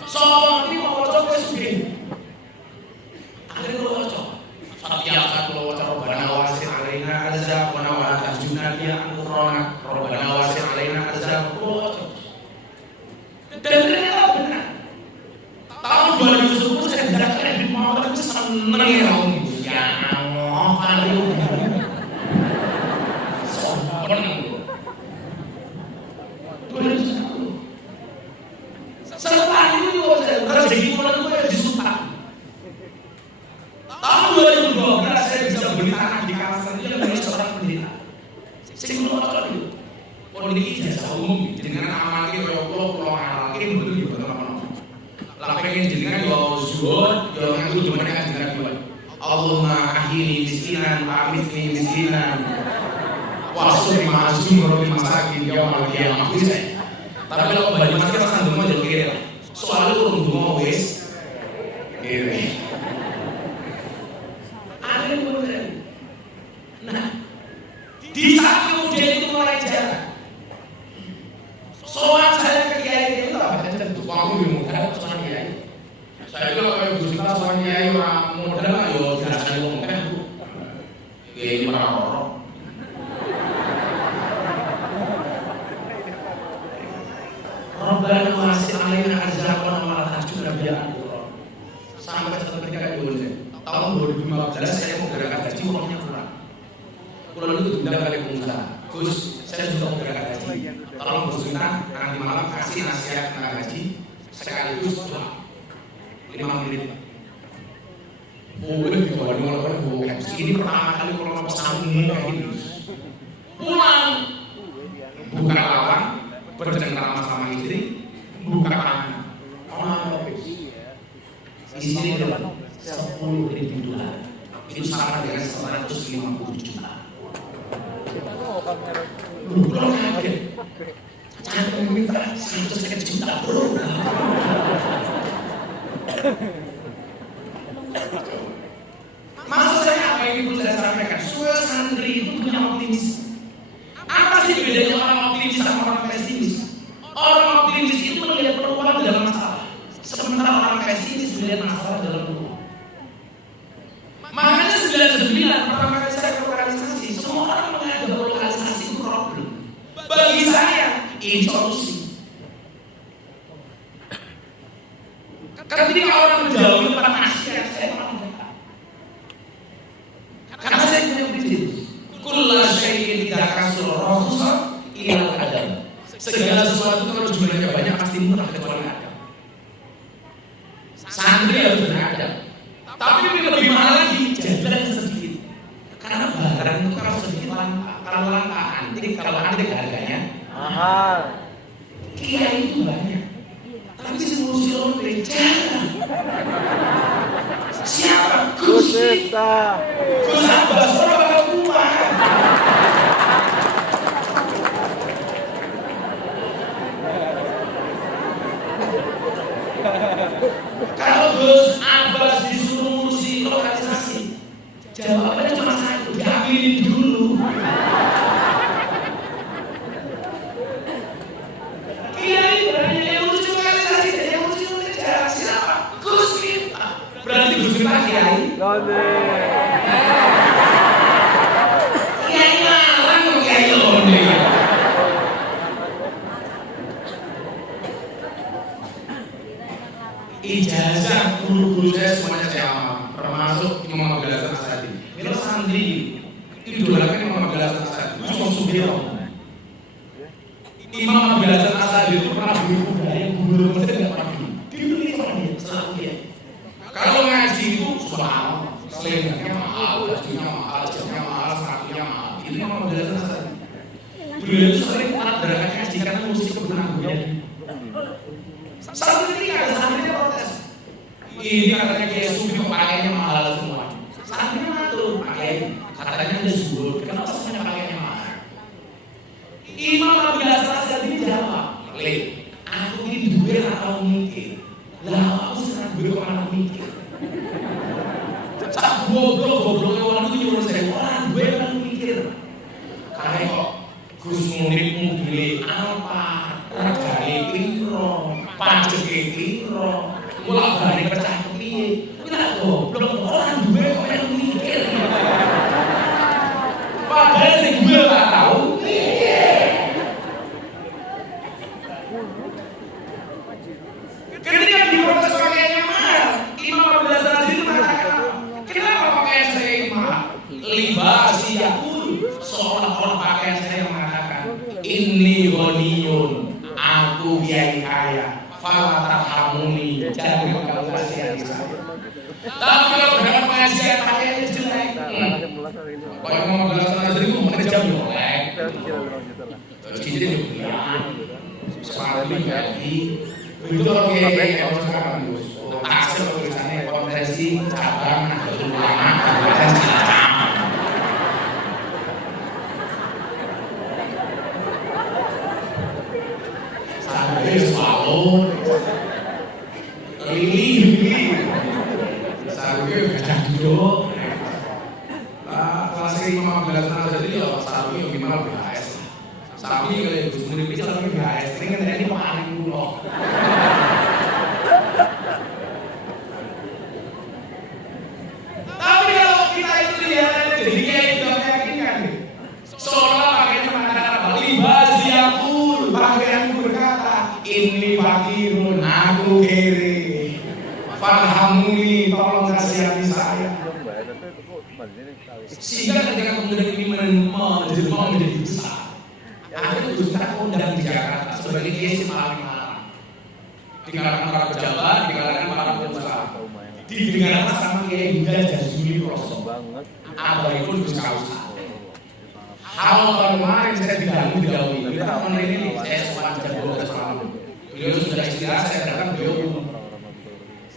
Sopo iki mau coba sugih. Ada kalau wajah, setiap satu wajah Rabbana wasi' alaina arzaqana wa la tahjubna biha an ukhra. Rabbana wasi' alaina arzaqana wajah. Dan ternyata benar. Tahun 2010 saya tidak kredit motor itu seneng ya om. Ya Allah, paling seneng. 2010. Setelah itu rezeki bulan itu ya disumpah. Tahun 2012 saya bisa beli tanah di kawasan itu yang beli seorang pendeta. Saya ngomong itu. Kondisi jasa umum dengan aman kita pulau ngalakin betul juga teman-teman. Lah pengen jenengan yo zuhud, yo nganggo dimana kan jenengan buat. Allahumma ahyini miskinan wa amitni miskinan. Wa asri ma'azum rabbil masakin yaumil qiyamah. Tapi kalau balik masih pas ndonga aja kira. Soalnya urung ndonga wis. Ada yang bener. Nah, di saat kemudian itu mulai jalan. Soal saya ke kiai itu apa? Tentu aku bingung kan soal kiai. Saya kalau kayak Gus Miftah soal kiai orang modal yo jelaskan wong kan. Kiai marah. Rabbana wasi' alaina arzaqana wa la tahjubna biha an ukhra. Sampai satu ketika itu tahun 2015 saya mau berangkat haji uangnya kurang. Kalau itu diundang oleh pengusaha. Gus, saya juga mau berangkat haji. Tolong Gus Miftah nanti malam kasih nasihat tentang haji sekaligus doa 5 menit. Boleh juga orang boleh. Ini pertama kali kalau pesan kayak gini. Pulang buka lawang, bercengkrama sama istri, buka pangan. Istri dapat 10.000 dolar. Itu sama dengan 150 juta. Belum kaget. Jangan meminta 100 juta bro. Maksud saya apa yang ibu saya sampaikan? Semua santri itu punya optimis. Apa sih bedanya orang optimis sama orang pesimis? Orang optimis itu melihat peluang dalam masalah, sementara orang pesimis melihat masalah dalam peluang. Makanya 99 pertama kali saya lokalisasi, semua orang menganggap lokalisasi itu problem. Bagi saya ini solusi. Ketika orang menjauhi tempat maksiat, saya malah mendekat. Karena saya punya prinsip. Kullu syai'in idza kasura rakhsa ila adam. Segala sesuatu kalau jumlahnya banyak pasti murah kecuali adam. Santri harus beradab. Tapi lebih mahal lagi jalan sedikit. Karena barang itu kalau sedikit langka, kalau langka antik, kalau antik harganya mahal. Kiai itu banyak. Tapi semua orang jarang. Siapa? Gus Miftah. Gus Abbas orang bakal kuat. Kalau Gus Abbas disuruh ngurusi lokalisasi, jawabannya cuma satu, diambilin dulu. Kiai berani yang ngurusi lokalisasi, yang ngurusi lokalisasi siapa? Gus Miftah. Berarti Gus Miftah kiai. Kiai malang kok kiai londe. Ijazah guru-guru saya semuanya saya termasuk Imam Abil Hasan Asy'ari. Kalau santri idolakan Imam Abil Hasan Asy'ari. selendangnya mahal, bajunya mahal, jamnya mahal, sepatunya mahal. Ini memang beliau saja. Beliau itu sering berangkat ngaji karena musik kebenaran beliau. Satu ketika ada santrinya protes. Ini katanya kayak sufi pakaiannya mahal semua. Santrinya matur, katanya ada zuhud. Kenapa semuanya pakaiannya mahal? Imam Abu Hasan Asy'ari jawab, "Le, aku ini duwe atau mikir. Lah aku senang duwe kok ana mikir. Cak goblok orang itu nyuruh saya orang duwe kan mikir. Kayak kok Gus Murid mudune apa? Regane piro? Pajeke piro? Mulak balik pecah piye? Kuwi lak goblok orang duwe kok yang mikir. Padahal sing duwe ora tau mikir. Ketika diprotes pakaiannya mahal, Imam Abu Hasan Asy'ari mengatakan, kenapa pakaian saya ini mahal? Libasi yakul, seolah-olah pakaian saya mengatakan, inni ghaniyun, aku kiai kaya, fala tarhamuni, jangan kau kasihani saya. Tapi kalau dalam pengajian pakaiannya jelek, kalau Imam Abu Hasan Asy'ari itu menjam jelek, cincin juga, sepatu ganti. Itu kayak sekarang hasil tulisannya konferensi cabang Nahdlatul Ulama Kabupaten Cilacap. Sampai swallow, lili, sampai gajah duduk. Kelas Imam Abu Hasan Asy'ari itu sampai minimal BHS. Sampai kalau Gus Murid itu sampai BHS, ini kan ini paling dulu. Tapi kalau kita itu lihat jadi kayak itu meyakinkan. Seolah pakaian mengatakan apa? Libasi yakul, pakaianku berkata, ini fakirun, aku kere. Farhamuni, tolong kasihani saya. Sehingga ketika kemudian ini menjelma menjadi besar. Akhirnya Gus Miftah undang di Jakarta sebagai kiai paling marah. Di kalangan para pejabat, di kalangan para pengusaha. Didengarkan sama Kiai Huda Jazuli Roso. Apa itu Gus Kausa? Hal kemarin saya didahului. Kita tahun ini saya sopan jam 12 malam. Beliau sudah istirahat, saya datang beliau.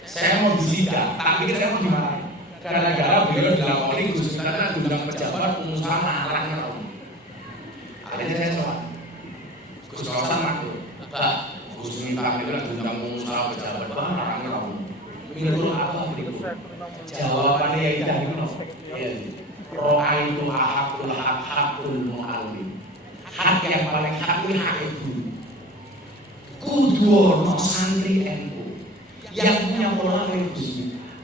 Saya mau disidang, tapi saya mau dimarahin. Gara-gara beliau dilapori Gus Miftah kan diundang pejabat pengusaha narangnya. Akhirnya saya soal Gus Kausan aku, Pak, Gus Miftah itu lagi undang pengusaha pejabat, Pak, orangnya kamu menurut apa? Jawabannya ya tidak roa itu hakul mu'alim. Hak yang paling hak itu hak itu kudu ono santri NU yang punya pola Gus Miftah,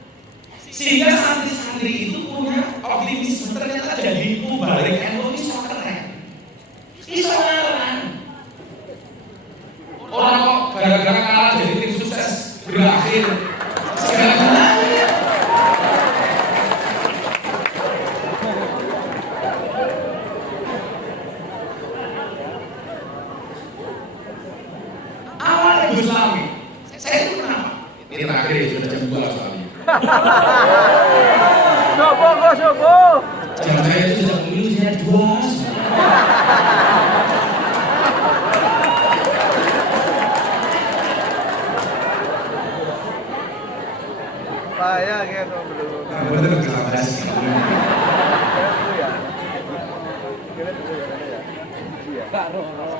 sehingga santri-santri itu punya optimisme ternyata jadi mubalik NU ini so keren. Isoran. Orang kok gara-gara kalah jadi tim sukses berakhir segala-galanya. Awalnya Gus Lami, saya itu kenapa? Ini terakhir ya sudah jam 2 soalnya. Sobo. Jam saya itu sudah pemilu saya 2. Saya gitu belum. Betul kesabaran.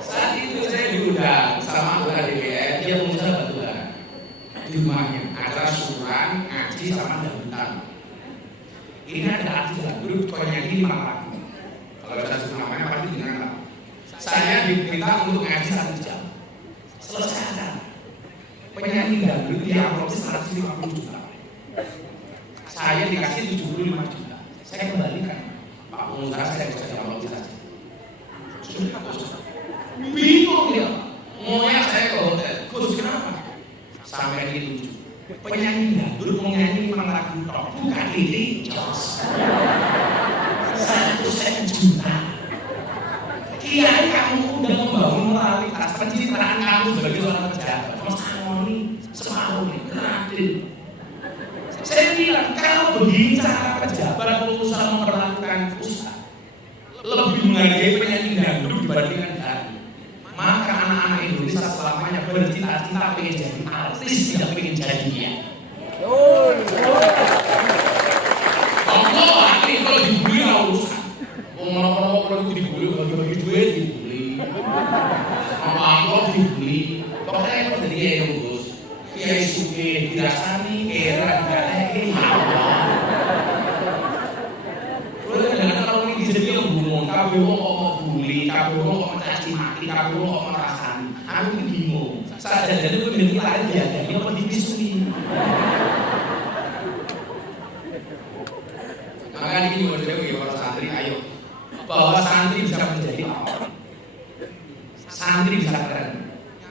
Saat itu saya diundang sama anggota DPR, dia pengusaha batuan di rumahnya, acara syukuran, ngaji sama dangdutan. Ini ada acara grup penyanyi 5 lagu. Kalau saya sebut namanya pasti dengan lagu. Saya diminta untuk ngaji 1 jam. Selesai acara. Penyanyi dangdut dia upload 150 juta. Saya dikasih 75 juta. Saya kembalikan. Pak pengusaha saya bisa jawab saja. Sudah bingung dia. Maunya saya ke hotel. Gus kenapa? Sampai di 7. Penyanyi dangdut mau nyanyi 5 lagu tok. Bukan ini jos. 1 juta. Kiai kamu udah membangun moralitas pencitraan kamu sebagai seorang pejabat. Mas Angoni separuh ini gratis. Saya bilang kalau begini cara pejabat menghargai penyanyi dangdut dibandingkan Dhani. Maka anak-anak Indonesia selamanya bercita-cita pengen jadi artis, tidak pengen jadi dia. Allah, ini kalau dibully nggak urusan. Ngomong-ngomong kalau dibully, bagi-bagi duit dibully. Apa dibully? Pokoknya itu jadi kayak Gus. Kiai Suke dirasani, era dikatakan Allah. Kalau ini jadi yang bingung, kabeh wong kok mau bully, kabeh wong kok mencaci maki, kabeh wong kok merasani. Aku ini bingung. Sajane kuwi mending lari diadani apa dipisuni. Maka ini juga ya para santri, ayo bahwa santri bisa menjadi apa? Santri bisa keren.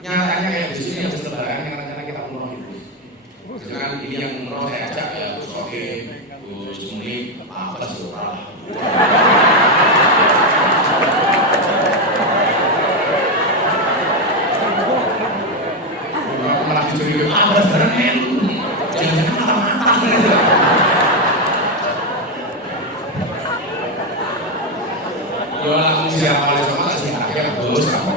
Nyatanya kayak di sini yang berlebaran yang rencana kita umroh itu. Jangan ini yang umroh saya ajak ya, Gus Oke, Gus Muni, apa sih orang? Aku malah dicuri apa sebenarnya? Jangan matang-matang. Yo langsung siapa lagi sama tak siapa yang bos kamu.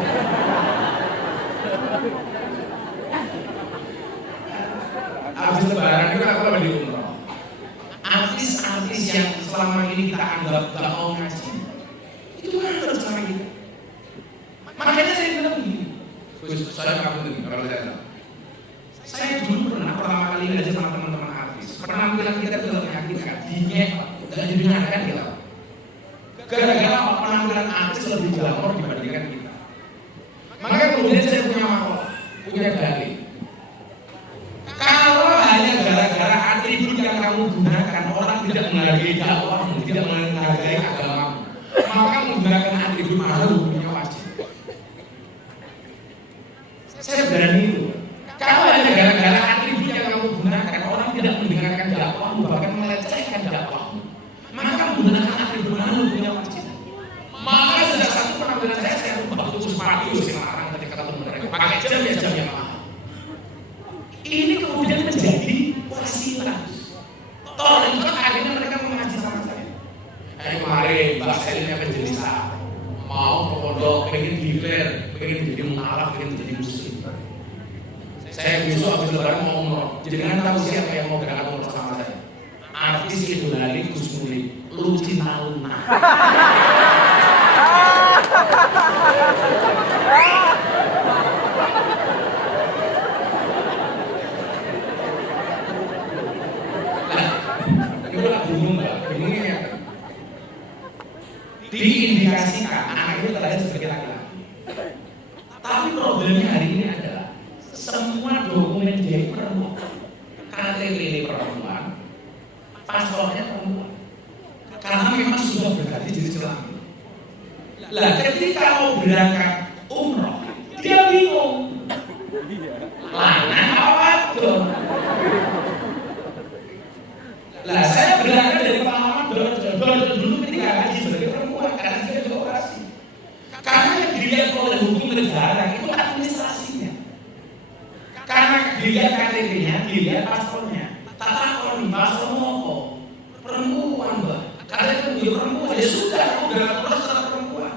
Habis lebaran itu aku lagi umroh. Artis-artis yang selama ini kita anggap gak mau ngaji, itu kan terus sama kita. Makanya saya bilang begini, saya ngaku nih kalau saya dulu pernah pertama kali ngaji sama teman-teman artis, pernah bilang kita tuh gak meyakinkan, dinyek, gak didengarkan kita. Gara-gara penampilan artis lebih glamor dibandingkan kita. Makanya kemudian saya punya makalah, punya dalil. Kalau hanya gara-gara atribut yang kamu gunakan, orang tidak menghargai dakwahmu, tidak menghargai agamamu, maka menggunakan atribut mahal hukumnya wajib. Saya berani itu. Kalau hanya gara-gara atribut yang kamu gunakan, orang tidak mendengarkan dakwahmu, bahkan melecehkan dakwahmu, maka menggunakan atribut mahal hukumnya wajib. Maka sejak satu penampilan saya ubah khusus padi Semarang ketika ketemu mereka pakai jam yang mahal. Ini kemudian menjadi wasilah. Toh itu akhirnya mereka mengaji sama saya. Kemarin Mbak Selinnya penjelisa mau ke pondok, pengen diver, pengen jadi mualaf, pengen jadi muslim. Saya besok habis lebaran mau umroh. Jangan tahu siapa yang mau berangkat umroh sama saya. Artis itu dari Gus Muli, Lucinta Luna. Bingungnya apa? Diindikasikan anak itu terlahir sebagai laki-laki. Tapi problemnya hari ini adalah semua dokumen dia perempuan, KTP perempuan, paspornya perempuan. Karena memang sudah berganti jadi Islam. Lah ketika mau berangkat umroh, dia bingung. Lanang apa wadon? Lah saya berangkat dari pengalaman dulu ketika haji sebagai perempuan karena saya juga operasi. Karena yang dilihat oleh hukum negara itu administrasinya. Karena dilihat KTP-nya, dilihat paspornya. Tata koni paspormu apa? Perempuan mbak. Karena itu dia perempuan ya sudah kamu berangkat umroh secara perempuan.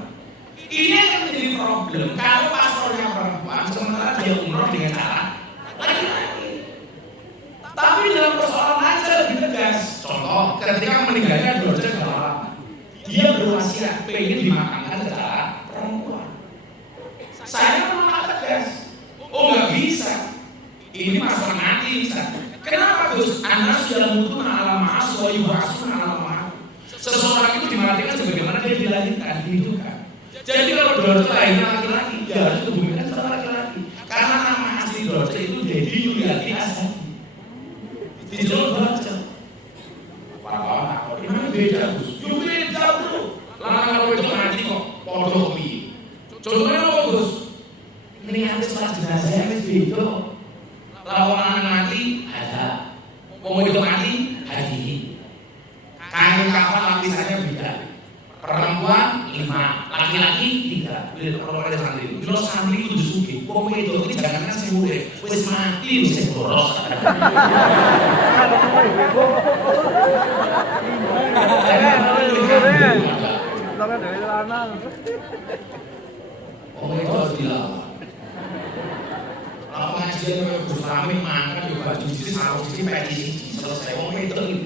Ini akan menjadi problem kalau paspornya perempuan sementara dia umroh dengan cara laki-laki. Tapi dalam persoalan aja lebih tegas. Contoh, ketika meninggalnya Dorce Galang, dia berwasiat pengen dimakamkan secara perempuan. Saya menolak tegas. Oh nggak bisa. Ini masalah mati bisa. Kenapa Gus? Anas sudah mutu alam maas, wa yubasun alam maas. Seseorang itu dimatikan sebagaimana dia dilahirkan, dihidupkan. Jadi kalau Dorce lahir laki-laki, dia harus dihubungkan secara laki-laki. Karena nama asli Dorce itu Dedi Yuliati Asadi. Dijual baca. Apa? Ini beda Gus. Yuk beda bro. Lah kalau itu mati kok podo piye? Contohnya apa Gus? Ini ada setelah jenazah wis beda. Lawan mati ada. Mau itu mati hadi. Kain kafan lapisannya beda. Perempuan 5, laki-laki 3. Perempuan ada santri. Kalau santri itu disuki. Wong itu jangan kan sing urip. Wis mati wis boros. lanang. Wong itu harus dilawan. Kalau pengajian kayak Gus Ramin makan di baju sisi sarung sisi peci selesai. Wong itu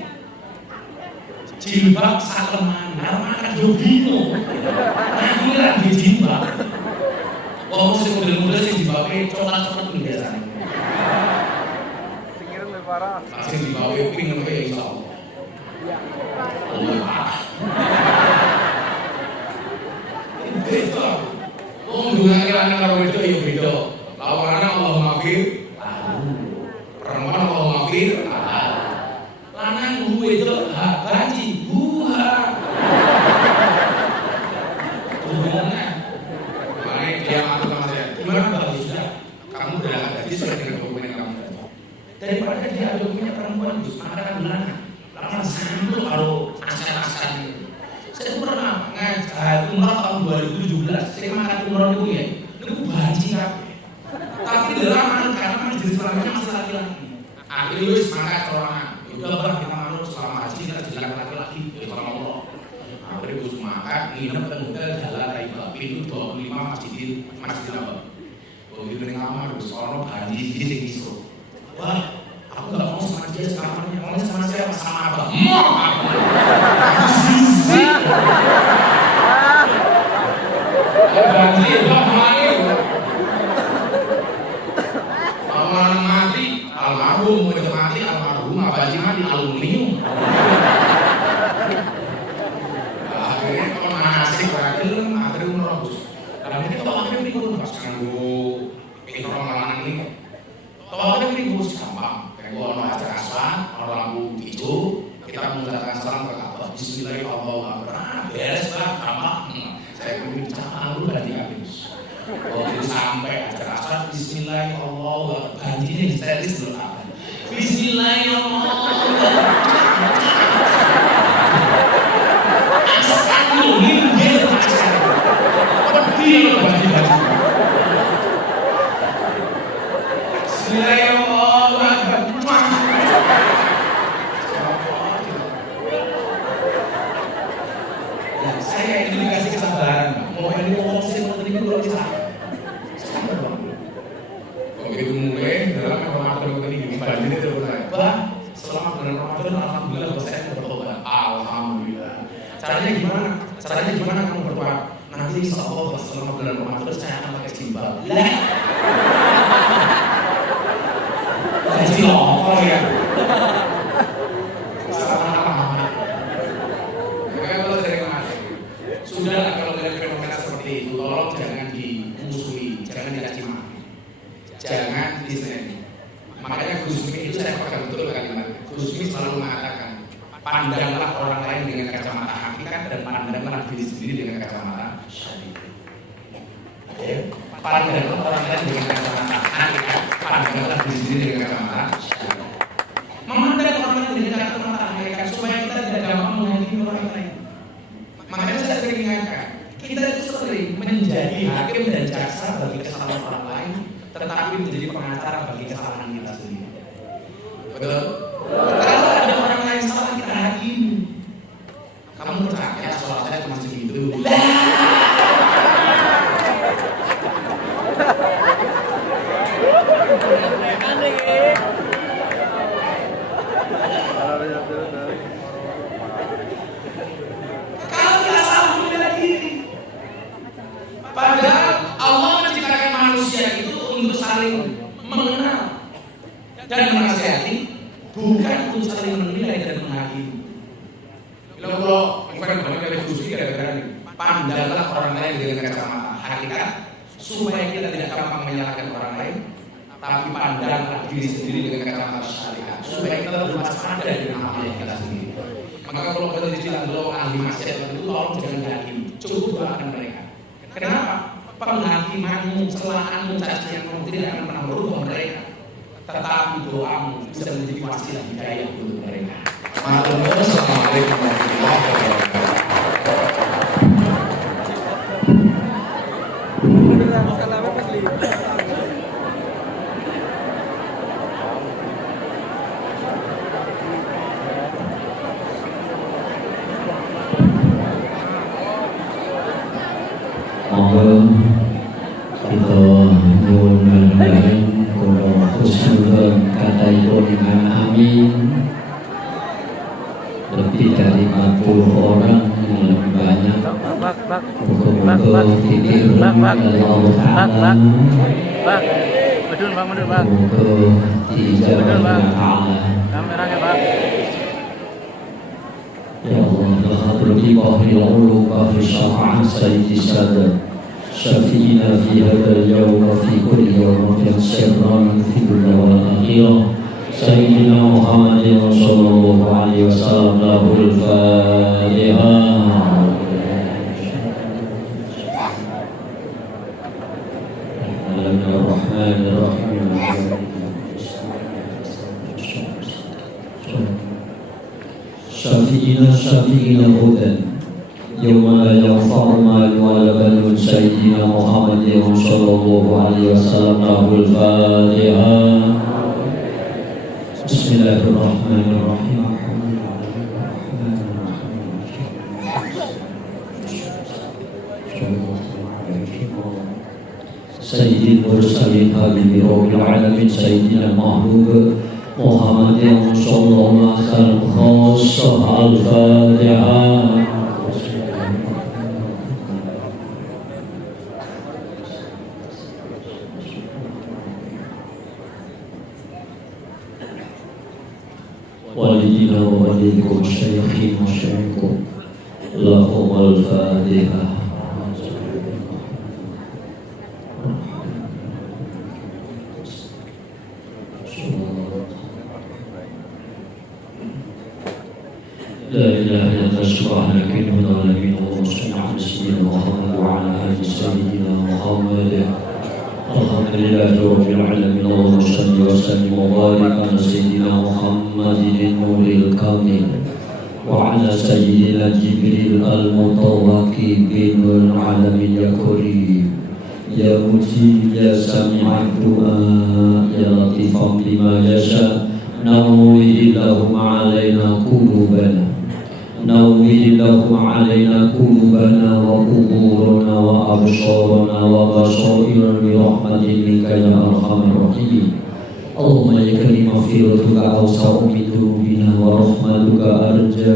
jilbab sakleman, makan jogino. Akhirnya di jilbab. Wong sing model-model sing jilbabe coklat-coklat biasane. Sing lebih parah. Sing jilbabe pink nembe iso. Iya. Oh, parah. Itu. Wong dungange lanang karo wedok ya beda. Lawanane Allah maghfir. Perempuan Allah maghfir. Lanang wedok baji buha. Hubungannya. Mari dia ngatur sama saya. Gimana kalau sudah kamu berangkat haji sesuai dengan dokumen kamu. Daripada dia ada dokumen perempuan Gus, maka kan lanang. Lanang sambel kalau asal-asalan. Saya pernah ngajar umrah tahun 2017. Saya makan umrah itu ya, itu baji kabeh. Tapi dalam karena jenis kelaminnya masih laki-laki. Akhirnya wis semangat orang. Udah bah kita manut selama haji kita jadi laki-laki. Ya kalau Allah. Akhirnya gue semangat nginep di hotel Jalan Raya pintu 25 Masjid Nabawi. Begitu ning kamar wis ono baji iki sing iso. Wah, aku enggak mau sama dia sekamarnya. Maunya sama saya sama abang. Banjir, bahaya. Orang mati, almarhum, mau mati, almarhum, abadi mati, aluminium. Akhirnya kalau nasib berakhir, akhirnya menerobos. Karena ini tawaknya ini pun pas kanggo orang lanang ini. Tawaknya ini bos gampang. Kayak gua mau acara aslan, orang lampu hijau, kita mengucapkan salam ke Ka'bah. Bismillahirrahmanirrahim. Beres lah, gampang. Saya ingin bicara lu tadi habis. Waktu sampai acara asal Bismillahirrahmanirrahim. Gantinya histeris dulu apa? Bismillahirrahmanirrahim. Asal lu minggir acara. Pedih lu baju-baju. Bismillahirrahmanirrahim. Saya ini dikasih kesabaran. Mau ini ngomong sih mau terima dulu bisa. Begitu mulai dalam Ramadan ini banjirnya terus naik. Bah, selama bulan Ramadan alhamdulillah saya bertobat. Alhamdulillah. Caranya gimana? Caranya gimana kamu bertobat? Nanti insya Allah selama bulan Ramadan saya akan pakai jilbab. Lah. Jadi apa ya? Sudah kalau melihat fenomena seperti itu, tolong jangan dimusuhi, jangan dicaci maki, jangan diseni. Makanya Gus Mi itu saya pegang betul kalimat. Gus Mi selalu mengatakan, pandanglah orang lain dengan kacamata hakikat dan pandanglah diri sendiri dengan kacamata syariat. Pandanglah orang lain dengan kacamata hakikat, pandanglah diri sendiri dengan kacamata syariat. Memandang orang lain dengan kacamata hakikat supaya kita tidak gampang menghakimi orang lain. Makanya saya sering ingatkan, kita itu sering menjadi hakim dan jaksa bagi kesalahan orang lain, tetapi menjadi pengacara bagi kesalahan kita sendiri. Betul? Kalau ada orang lain salah kita hakimi. Kamu percaya soal saya cuma segitu? Padahal Allah menciptakan manusia itu untuk saling mengenal dan menasihati, bukan untuk saling menilai dan menghakimi. Kalau bukan dari Gusti gara-gara ini, pandanglah orang lain dengan kacamata hakikat, supaya kita tidak gampang menyalahkan orang lain, tapi pandanglah diri sendiri dengan kacamata syariat, supaya kita lebih waspada dengan apa yang kita sendiri. Maka kalau kita dibilang lo ahli maksiat itu, tolong jangan dihakimi, cukup doakan mereka. Kenapa? Penghakimanmu, celahanmu, cacianmu tidak akan pernah merubah mereka. Tetapi doamu bisa menjadi wasilah hidayah untuk mereka. Assalamualaikum warahmatullahi wabarakatuh. lebih dari 40 orang yang lebih banyak. Moga-moga fikir dari Allah Ta'ala, moga dijabah Allah Ta'ala. Ya Allah, lahadul ibah il'ulu bahri syafa'an sayyidi sadat syafi'ina fi hadal yawm wa fi kulli yawm fi sirran fi dunya wal akhirah sayyidina Muhammadin sallallahu alaihi wasallam lahul fatihah. Bismillahirrahmanirrahim. Syafi'ina syafi'ina hudan yawma la yanfa'u malun wala banun sayyidina Muhammadin sallallahu alaihi wasallam lahul fatihah. Bismillahirrahmanirrahim. Sayyidil mursalin habibi rabbil alamin sayyidina mahlub Muhammadin sallallahu alaihi wasallam khassah al-fatihah. Walidina wa walidikum syaikhina wa syaikhkum lahum al-fatihah. La ilaha illallah subhanaka inni kuntu minal muslimin. Sayyidina Muhammad wa ala ali sayyidina Muhammad. Alhamdulillahi rabbil alamin. Allahumma shalli wa sallim wa barik ala sayyidina Muhammadin nuril kamil wa ala sayyidina Jibril al-mutawwaqi binul alamin ya karim ya mujib ya sami'ad du'a ya latifan bima yasha nawwir lahum alaina qulubana nawwir lahum alaina qulubana wa quburana wa absarana wa basairana bi rahmatin minka ya arhamar rahimin. Allahumma ya karim maghfiratuka awsa'u min dhunubina wa rahmatuka arja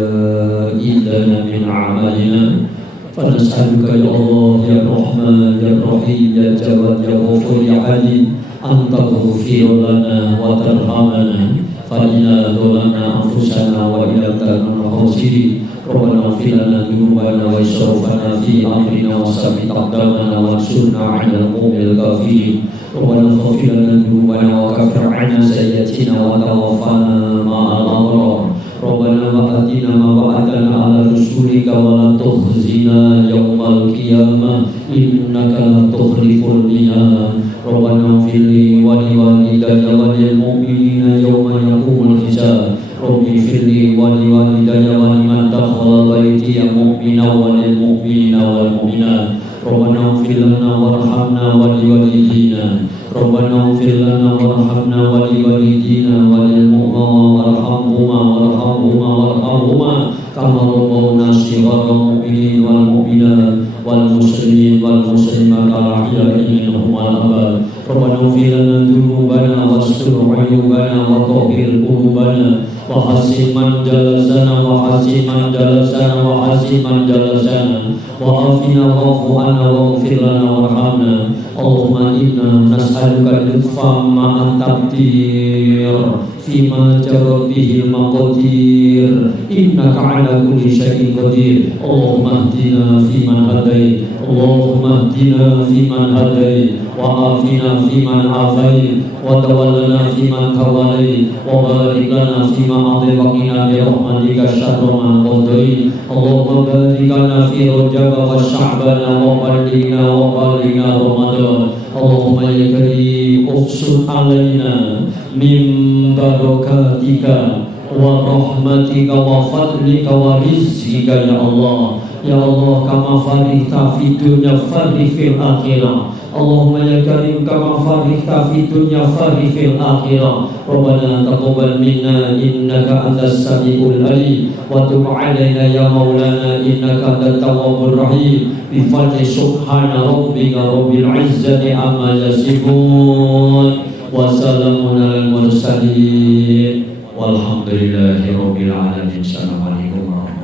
indana min a'malina fanas'aluka ya Allah ya Rahman ya Rahim ya Jawad ya Ghafur ya Halim anta taghfir lana wa tarhamana fa inna dhalana anfusana wa ila tanul khasirin rabbana ighfir lana dhunubana wa israfana fi amrina wa sabbit aqdamana wa ansurna 'alal qawmil kafirin rabbana ighfir lana dhunubana wa kaffir 'anna sayyi'atina wa tawaffana ma'al abrar rabbana wa atina ma wa'adtana 'ala rusulika wa la tukhzina yawmal qiyamah innaka la tukhliful mi'ad rabbana ighfir li wa liwalidayya wa lil mu'minina yawma yaqumul hisab rabbi ighfir li wa liwalidayya wa liman dakhala baitiya mu'minan wa lil mu'minina wal mu'minat rabbana ighfir lana warhamna wa liwalidina rabbana ighfir lana warhamna wa liwalidina wa lil mu'minina warhamhuma kama rabbawna shighara mu'minin wal mu'minat wal muslimin wal muslimat al ahya'i minhum wal amwat rabbana ighfir lana dhunubana wastur 'uyubana wa tahhir qulubana wa hasib man jalasana wa hasib man jalasana wa hasib man jalasana wa afina wa'fu anna waghfir lana warhamna Allahumma inna nas'aluka lutfan ma'at taqdir fima jara bihil maqadir innaka ala kulli syai'in qadir Allahumma hdina fiman hadait Allahumma hdina fiman hadait wa afina fiman afait wa tawallana fiman tawallait wa barik lana fima a'tait wa qina bi rahmatika syarra ma qadait Allahumma barik lana fi Rajab wa Sya'ban wa ballighna Ramadan Allahumma ya karim uqsud alaina min barakatika wa rahmatika wa fadlika wa rizqika ya Allah ya Allah kama farihta fi dunya farih fil akhirah Allahumma ya karim kama farihta fi dunya farih fil akhirah Rabbana taqabbal minna innaka antas samiul alim wa tub alaina ya maulana innaka antat tawwabur rahim bi fadli subhana rabbika rabbil izzati amma yasifun wa salamun alal mursalin Walhamdulillahi rabbil alamin. Assalamualaikum warahmatullahi wabarakatuh.